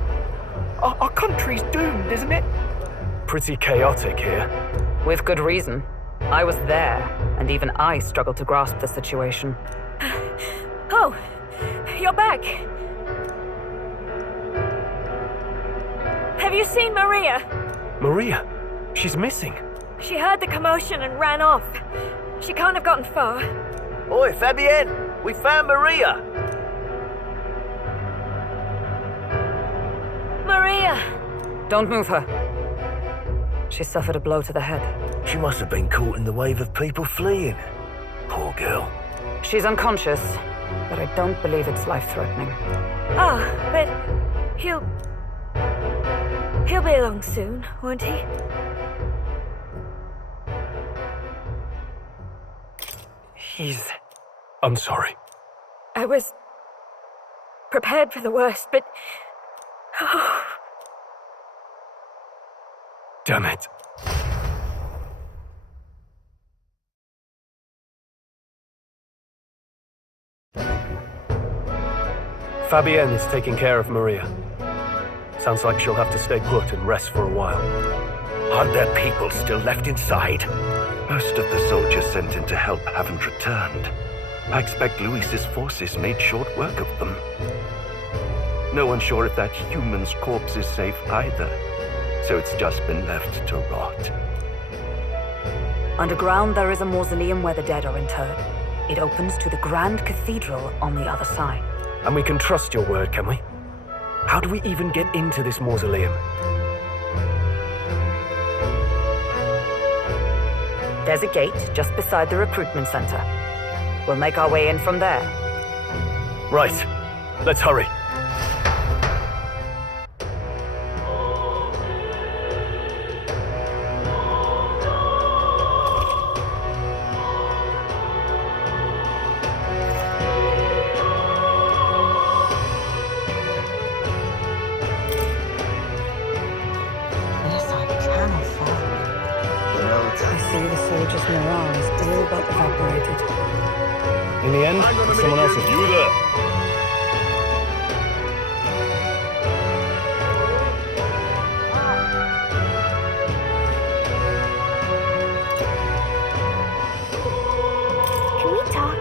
Our country's doomed, isn't it? Pretty chaotic here. With good reason. I was there, and even I struggled to grasp the situation. Oh, you're back. Have you seen Maria? Maria? She's missing. She heard the commotion and ran off. She can't have gotten far. Oi, Fabienne! We found Maria! Maria! Don't move her. She suffered a blow to the head. She must have been caught in the wave of people fleeing. Poor girl. She's unconscious, but I don't believe it's life-threatening. Oh, but he'll be along soon, won't he? I'm sorry. I was prepared for the worst, but... Oh. Damn it. Fabienne is taking care of Maria. Sounds like she'll have to stay put and rest for a while. Aren't there people still left inside? Most of the soldiers sent in to help haven't returned. I expect Luis's forces made short work of them. No one's sure if that human's corpse is safe either, so it's just been left to rot. Underground, there is a mausoleum where the dead are interred. It opens to the Grand Cathedral on the other side. And we can trust your word, can we? How do we even get into this mausoleum? There's a gate just beside the recruitment center. We'll make our way in from there. Right. Let's hurry. In the end, someone else's. You there? Can we talk?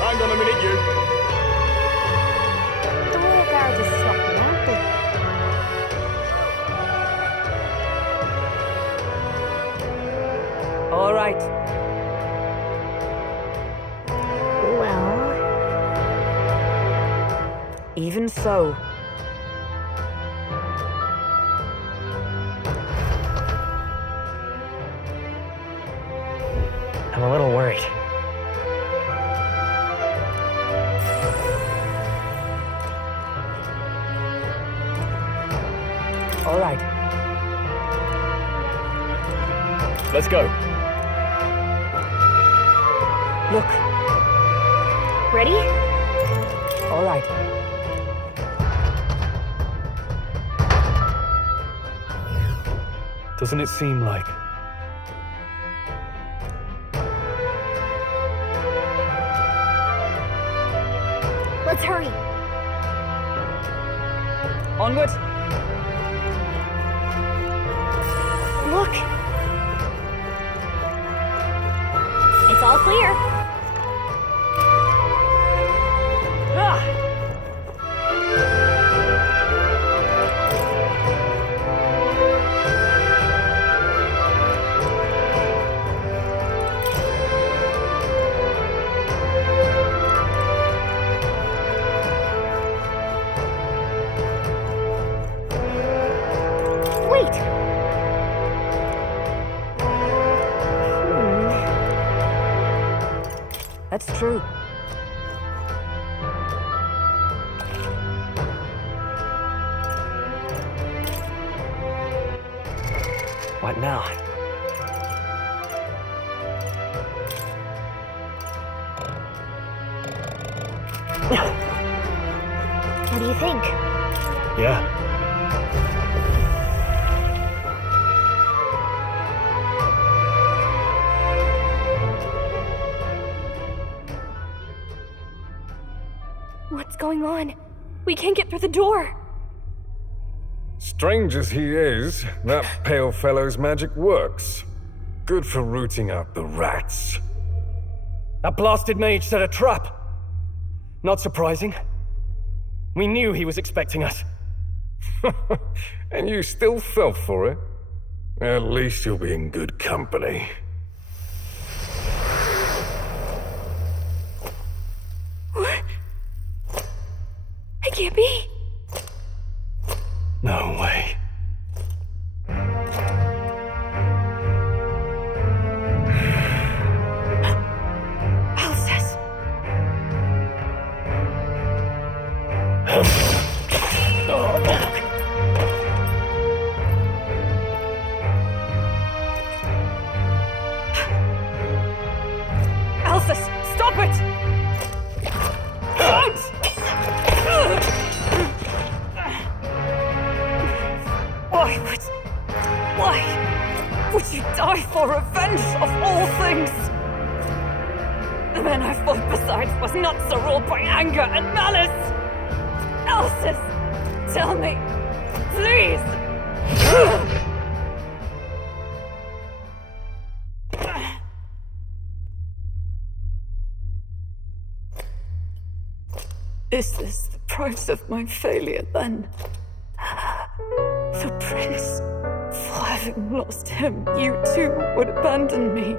Hang on a minute, you. The rear guard is sloppy, aren't they? All right. Well... Even so. I'm a little worried. All right. Let's go. Look. Ready? All right. Doesn't it seem like? Let's hurry. Onward. Look. It's all clear. Ah! Wait. That's true. What now? What do you think? Yeah. What's going on? We can't get through the door. Strange as he is, that pale fellow's magic works. Good for rooting out the rats. That blasted mage set a trap. Not surprising. We knew he was expecting us. And you still fell for it? At least you'll be in good company. What? I can't be. No way. Alsace. Alsace, stop it! Don't! Why would you die for revenge of all things? The man I fought besides was not so ruled by anger and malice. Alsace, tell me, please. Is this the price of my failure, then? The prince, for having lost him, you too would abandon me.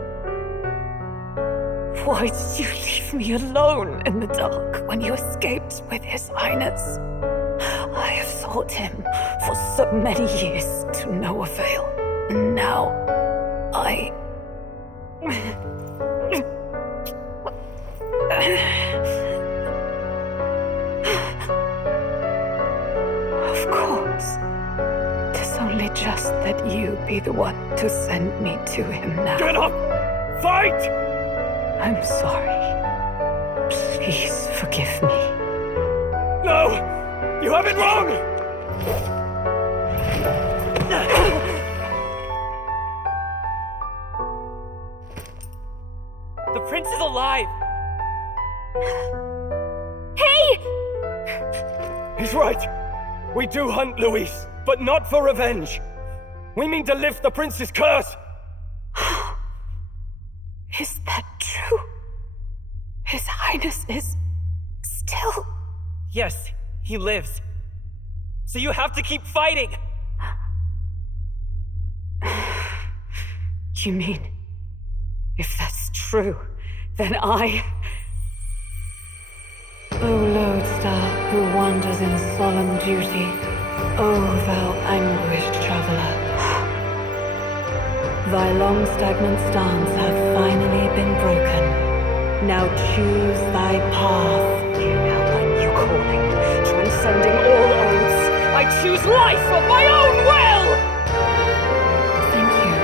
Why did you leave me alone in the dark when you escaped with his highness? I have sought him for so many years to no avail, and now I... Of course. 'Tis only just that you be the one to send me to him now. Get up! Fight! I'm sorry. Please forgive me. No! You have it wrong! The prince is alive! Hey! He's right. We do hunt Louis, but not for revenge. We mean to lift the prince's curse. Is that true? His highness is still... Yes, he lives. So you have to keep fighting. You mean, if that's true, then I... O lodestar who wanders in solemn duty, O thou anguished traveler. Thy long stagnant stance hath finally been broken. Now choose thy path. You now my new calling, transcending all oaths. I choose life of my own will! Thank you.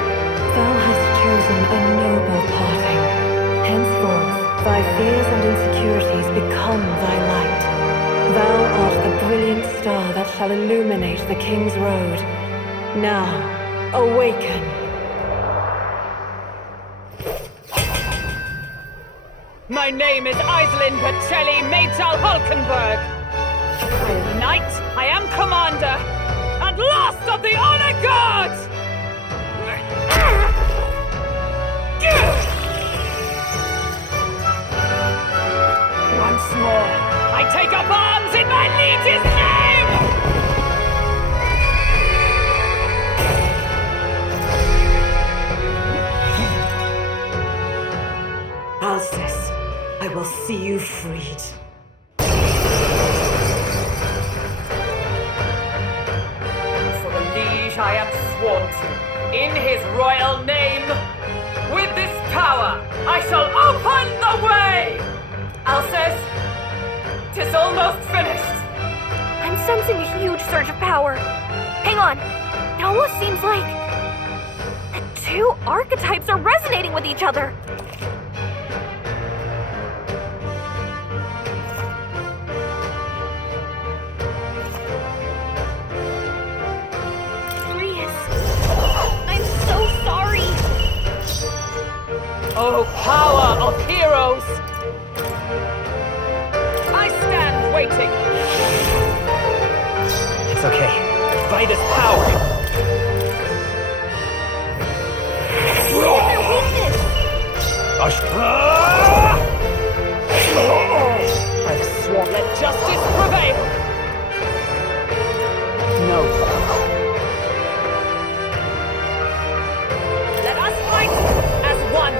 Thou hast chosen a noble parting. Henceforth, thy fears and insecurities become thy light. Thou art the brilliant star that shall illuminate the King's Road. Now, Awaken. My name is Iselin Pacelli Majal Hulkenberg. I am knight, I am commander, and last of the honor guards! Once more, I take up arms in my liege's name! Alcest, I will see you freed. For the liege I am sworn to, in his royal name, with this power, I shall open the way! Alcest, 'tis almost finished. I'm sensing a huge surge of power. Hang on. It almost seems like the two archetypes are resonating with each other. Oh, power of heroes! I stand waiting! It's okay. By this power! By the swan, let justice prevail! No. Let us fight as one!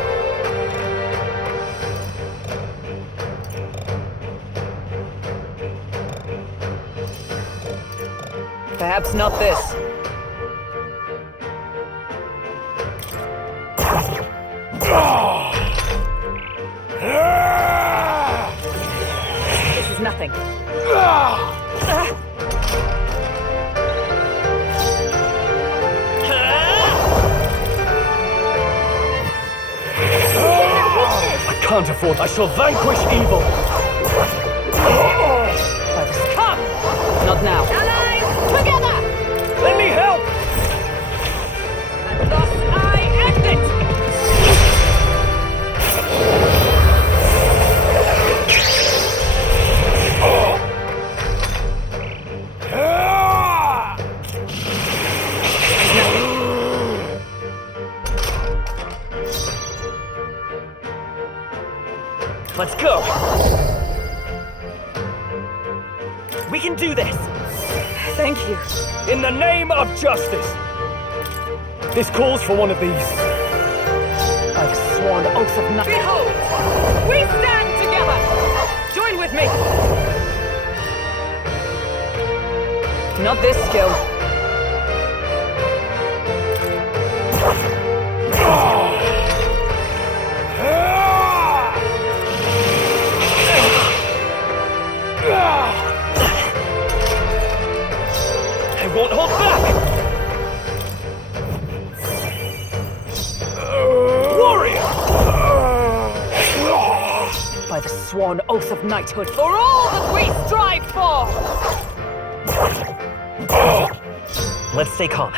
Perhaps not this. This is nothing. I can't afford. I shall vanquish evil. Come! Not now. Allies, together! Let me help! And thus I end it! Let's go! We can do this! Thank you. In the name of justice! This calls for one of these. By the sworn oath of night. Behold! We stand together! Join with me! Not this skill. I won't hold back! Warrior! By the sworn oath of knighthood, for all that we strive for! Let's stay calm.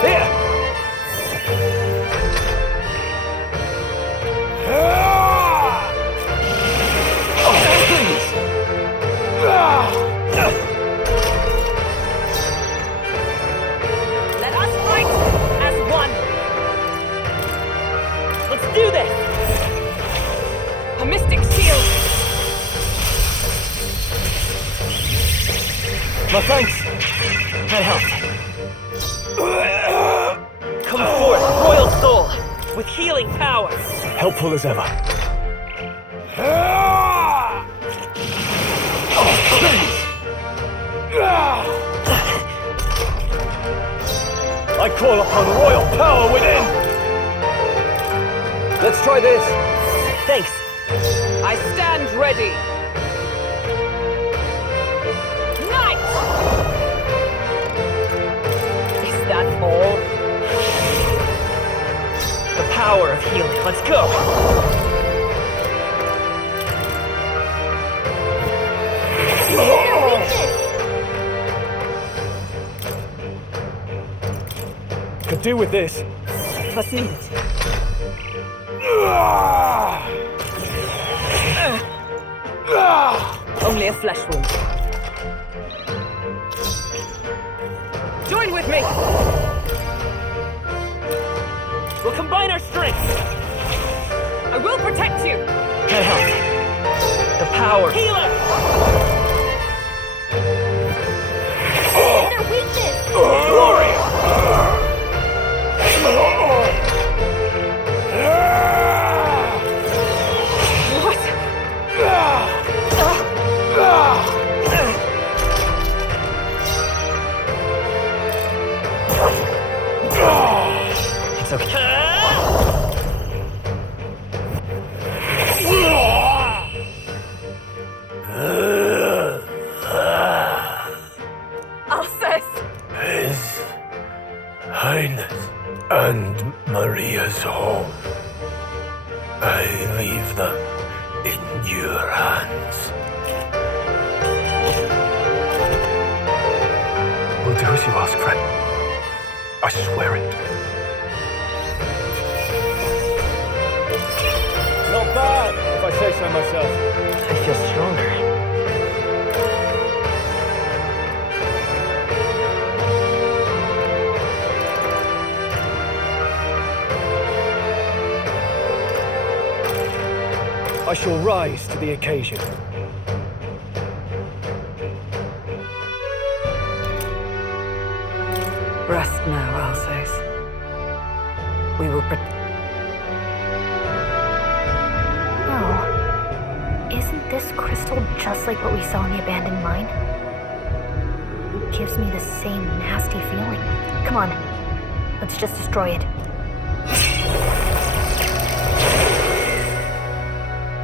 Here! Let us fight as one! Let's do this! A mystic shield! My thanks! That helped. Come forth, royal soul, with healing power! Helpful as ever. I call upon royal power within! Let's try this! Thanks! I stand ready! Knight! Is that all? The power of healing. Let's go! Could do with this. Was need it? Only a flesh wound. Join with me! We'll combine our strengths! I will protect you! Can help. The power. Healer! Their weakness! Glory! It's okay. Alcest! His Highness and Maria's home. I leave them in your hands. We'll do as you ask, friend. I swear it. Not bad, if I say so myself. I feel stronger. I shall rise to the occasion. Rest now, Alsace. We will Oh. Isn't this crystal just like what we saw in the abandoned mine? It gives me the same nasty feeling. Come on, let's just destroy it.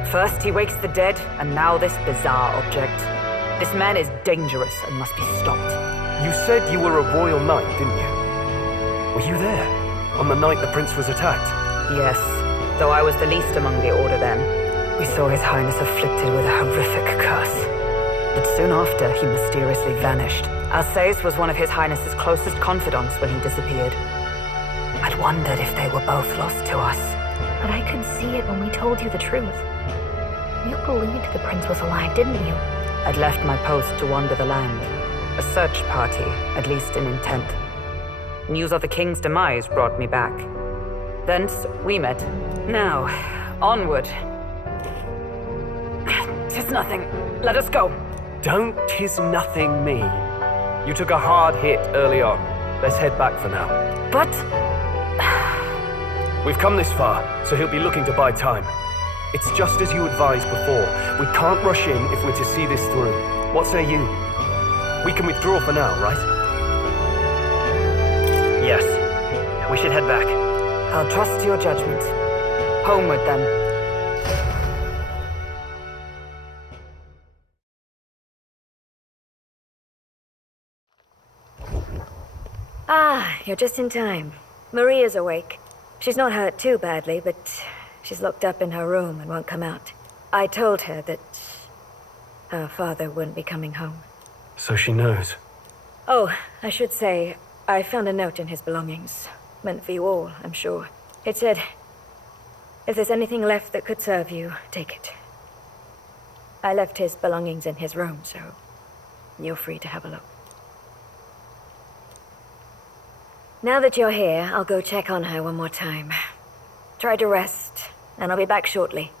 First he wakes the dead, and now this bizarre object. This man is dangerous and must be stopped. You said you were a royal knight, didn't you? Were you there on the night the prince was attacked? Yes, though I was the least among the order then. We saw His Highness afflicted with a horrific curse. But soon after, he mysteriously vanished. Alsace was one of His Highness's closest confidants when he disappeared. I'd wondered if they were both lost to us. But I could see it when we told you the truth. You believed the prince was alive, didn't you? I'd left my post to wander the land. A search party, at least in intent. News of the king's demise brought me back. Thence, we met. Now, onward. 'Tis nothing. Let us go. Don't "'tis nothing" me. You took a hard hit early on. Let's head back for now. But... We've come this far, so he'll be looking to buy time. It's just as you advised before. We can't rush in if we're to see this through. What say you? We can withdraw for now, right? Yes. We should head back. I'll trust your judgment. Homeward, then. Ah, you're just in time. Maria's awake. She's not hurt too badly, but she's locked up in her room and won't come out. I told her that her father wouldn't be coming home. So she knows. Oh, I should say, I found a note in his belongings. Meant for you all, I'm sure. It said, if there's anything left that could serve you, take it. I left his belongings in his room, so you're free to have a look. Now that you're here, I'll go check on her one more time. Try to rest, and I'll be back shortly.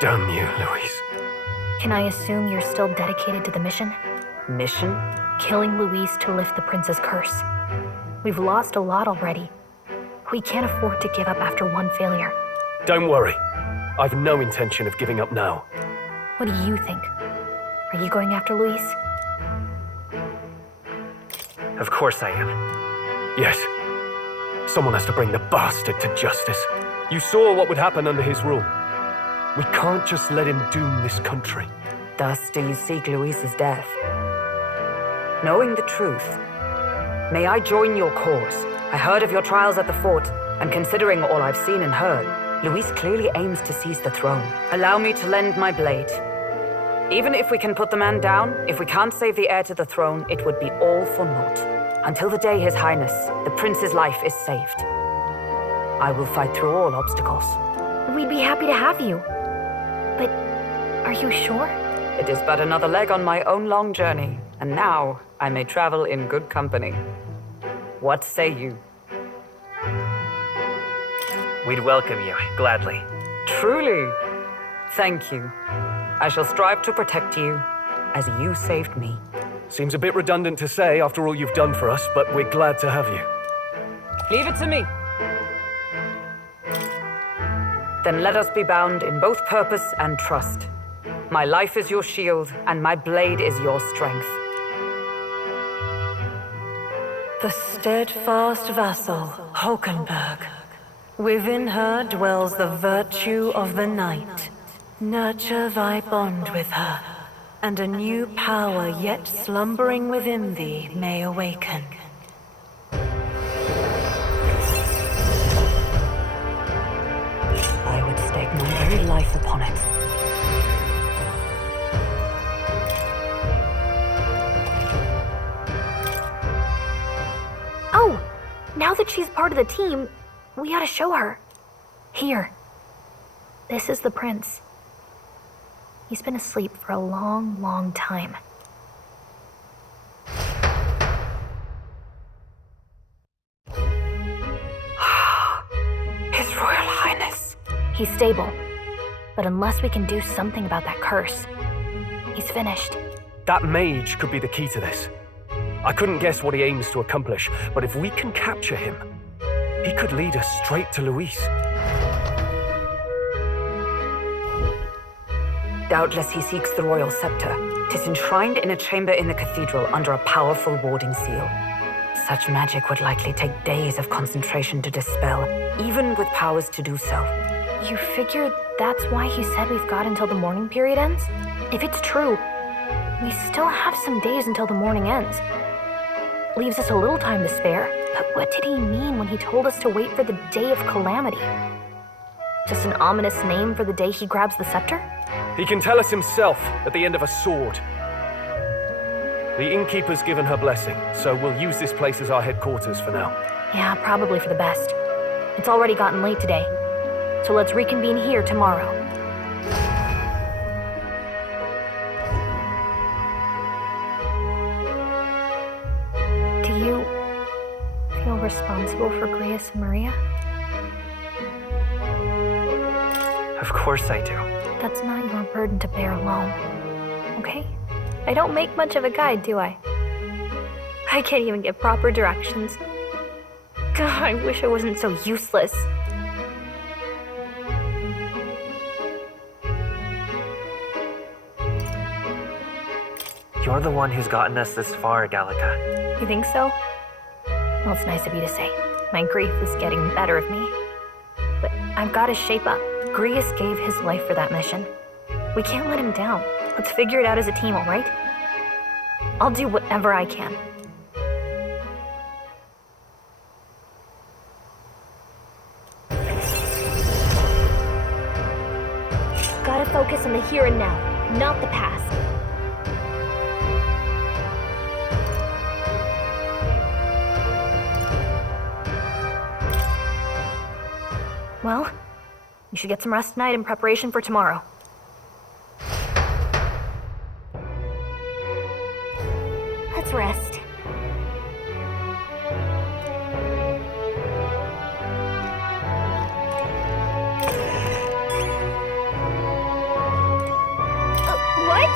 Damn you, Louise. Can I assume you're still dedicated to the mission? Mission? Killing Louise to lift the prince's curse. We've lost a lot already. We can't afford to give up after one failure. Don't worry. I've no intention of giving up now. What do you think? Are you going after Louise? Of course I am. Yes. Someone has to bring the bastard to justice. You saw what would happen under his rule. We can't just let him doom this country. Thus do you seek Louise's death? Knowing the truth, may I join your cause? I heard of your trials at the fort. And considering all I've seen and heard, Luis clearly aims to seize the throne. Allow me to lend my blade. Even if we can put the man down, if we can't save the heir to the throne, it would be all for naught. Until the day His Highness, the prince's life, is saved. I will fight through all obstacles. We'd be happy to have you. But are you sure? It is but another leg on my own long journey, and now I may travel in good company. What say you? We'd welcome you, gladly. Truly? Thank you. I shall strive to protect you as you saved me. Seems a bit redundant to say after all you've done for us, but we're glad to have you. Leave it to me. Then let us be bound in both purpose and trust. My life is your shield, and my blade is your strength. The steadfast vassal, Hulkenberg. Within her dwells the virtue of the knight. Nurture thy bond with her, and a new power yet slumbering within thee may awaken. I would stake my very life upon it. Oh, now that she's part of the team, we ought to show her. Here. This is the prince. He's been asleep for a long, long time. His Royal Highness. He's stable. But unless we can do something about that curse, he's finished. That mage could be the key to this. I couldn't guess what he aims to accomplish, but if we can capture him, he could lead us straight to Luis. Doubtless he seeks the royal scepter. 'Tis enshrined in a chamber in the cathedral under a powerful warding seal. Such magic would likely take days of concentration to dispel, even with powers to do so. You figure that's why he said we've got until the mourning period ends? If it's true, we still have some days until the mourning ends. Leaves us a little time to spare, but what did he mean when he told us to wait for the day of calamity? Just an ominous name for the day he grabs the scepter? He can tell us himself at the end of a sword. The innkeeper's given her blessing, so we'll use this place as our headquarters for now. Yeah, probably for the best. It's already gotten late today, so let's reconvene here tomorrow. Do you feel responsible for Grius and Maria? Of course I do. That's not your burden to bear alone, okay? I don't make much of a guide, do I? I can't even give proper directions. God, I wish I wasn't so useless. You're the one who's gotten us this far, Gallica. You think so? Well, it's nice of you to say. My grief is getting the better of me. But I've got to shape up. Grius gave his life for that mission. We can't let him down. Let's figure it out as a team, all right? I'll do whatever I can. Gotta focus on the here and now, not the past. Well, we should get some rest tonight in preparation for tomorrow. Let's rest. What?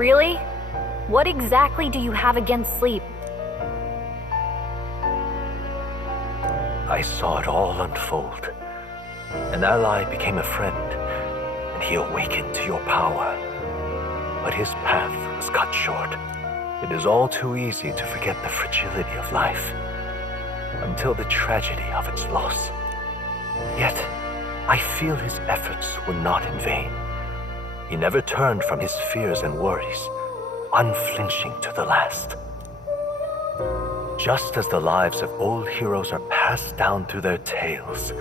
Really? What exactly do you have against sleep? I saw it all unfold. An ally became a friend, and he awakened to your power. But his path was cut short. It is all too easy to forget the fragility of life, until the tragedy of its loss. Yet, I feel his efforts were not in vain. He never turned from his fears and worries, unflinching to the last. Just as the lives of old heroes are passed down through their tales,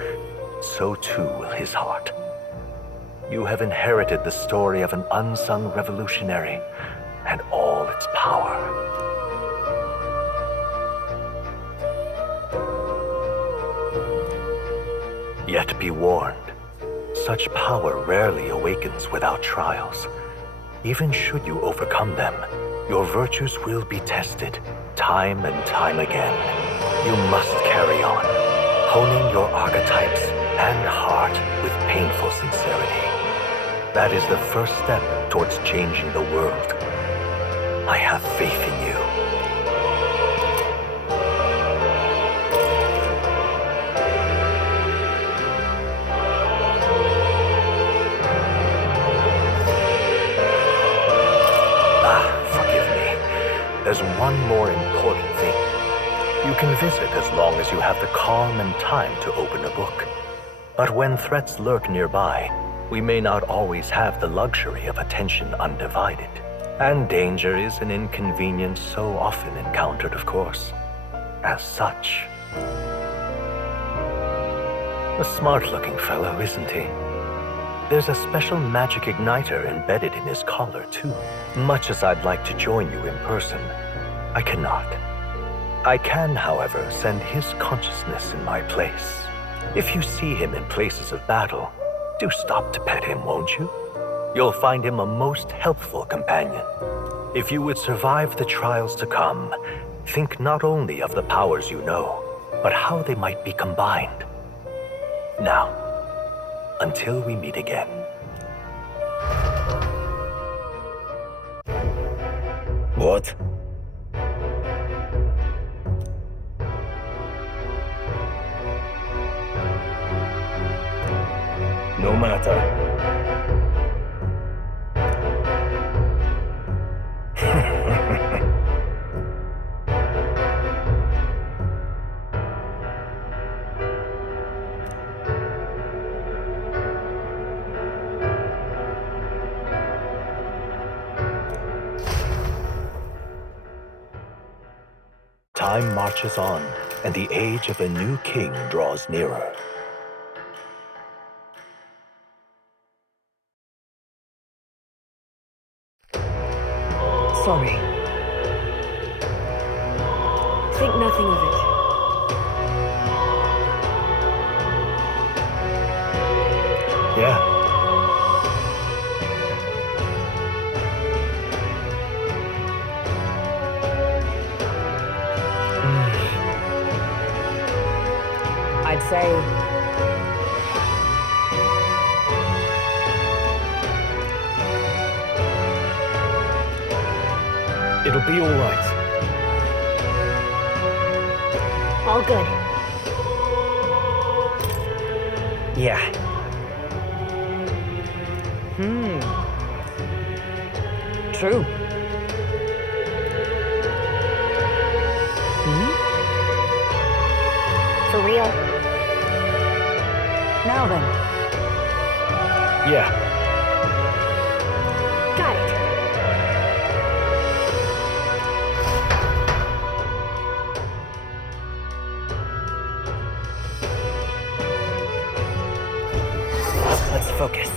so too will his heart. You have inherited the story of an unsung revolutionary and all its power. Yet be warned, such power rarely awakens without trials. Even should you overcome them, your virtues will be tested, time and time again. You must carry on, honing your archetypes and heart with painful sincerity. That is the first step towards changing the world. I have faith in you. There's one more important thing. You can visit as long as you have the calm and time to open a book. But when threats lurk nearby, we may not always have the luxury of attention undivided. And danger is an inconvenience so often encountered, of course. As such. A smart-looking fellow, isn't he? There's a special magic igniter embedded in his collar, too. Much as I'd like to join you in person, I cannot. I can, however, send his consciousness in my place. If you see him in places of battle, do stop to pet him, won't you? You'll find him a most helpful companion. If you would survive the trials to come, think not only of the powers you know, but how they might be combined. Now, until we meet again. What? No matter. Time marches on, and the age of a new king draws nearer. Sorry. Think nothing of it. Yeah. I'd say it'll be all right. All good. Yeah. True. For real. Now then. Yeah. Got it. Let's focus.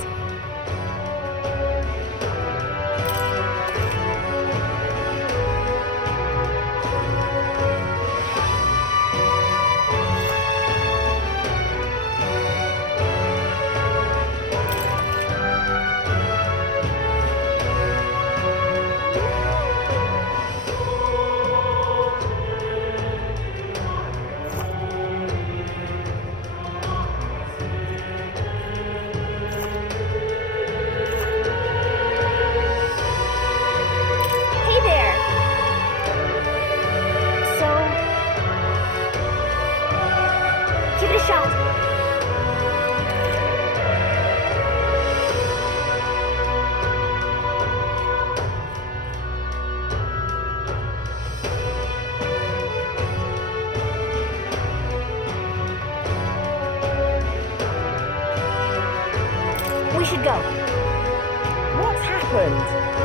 go.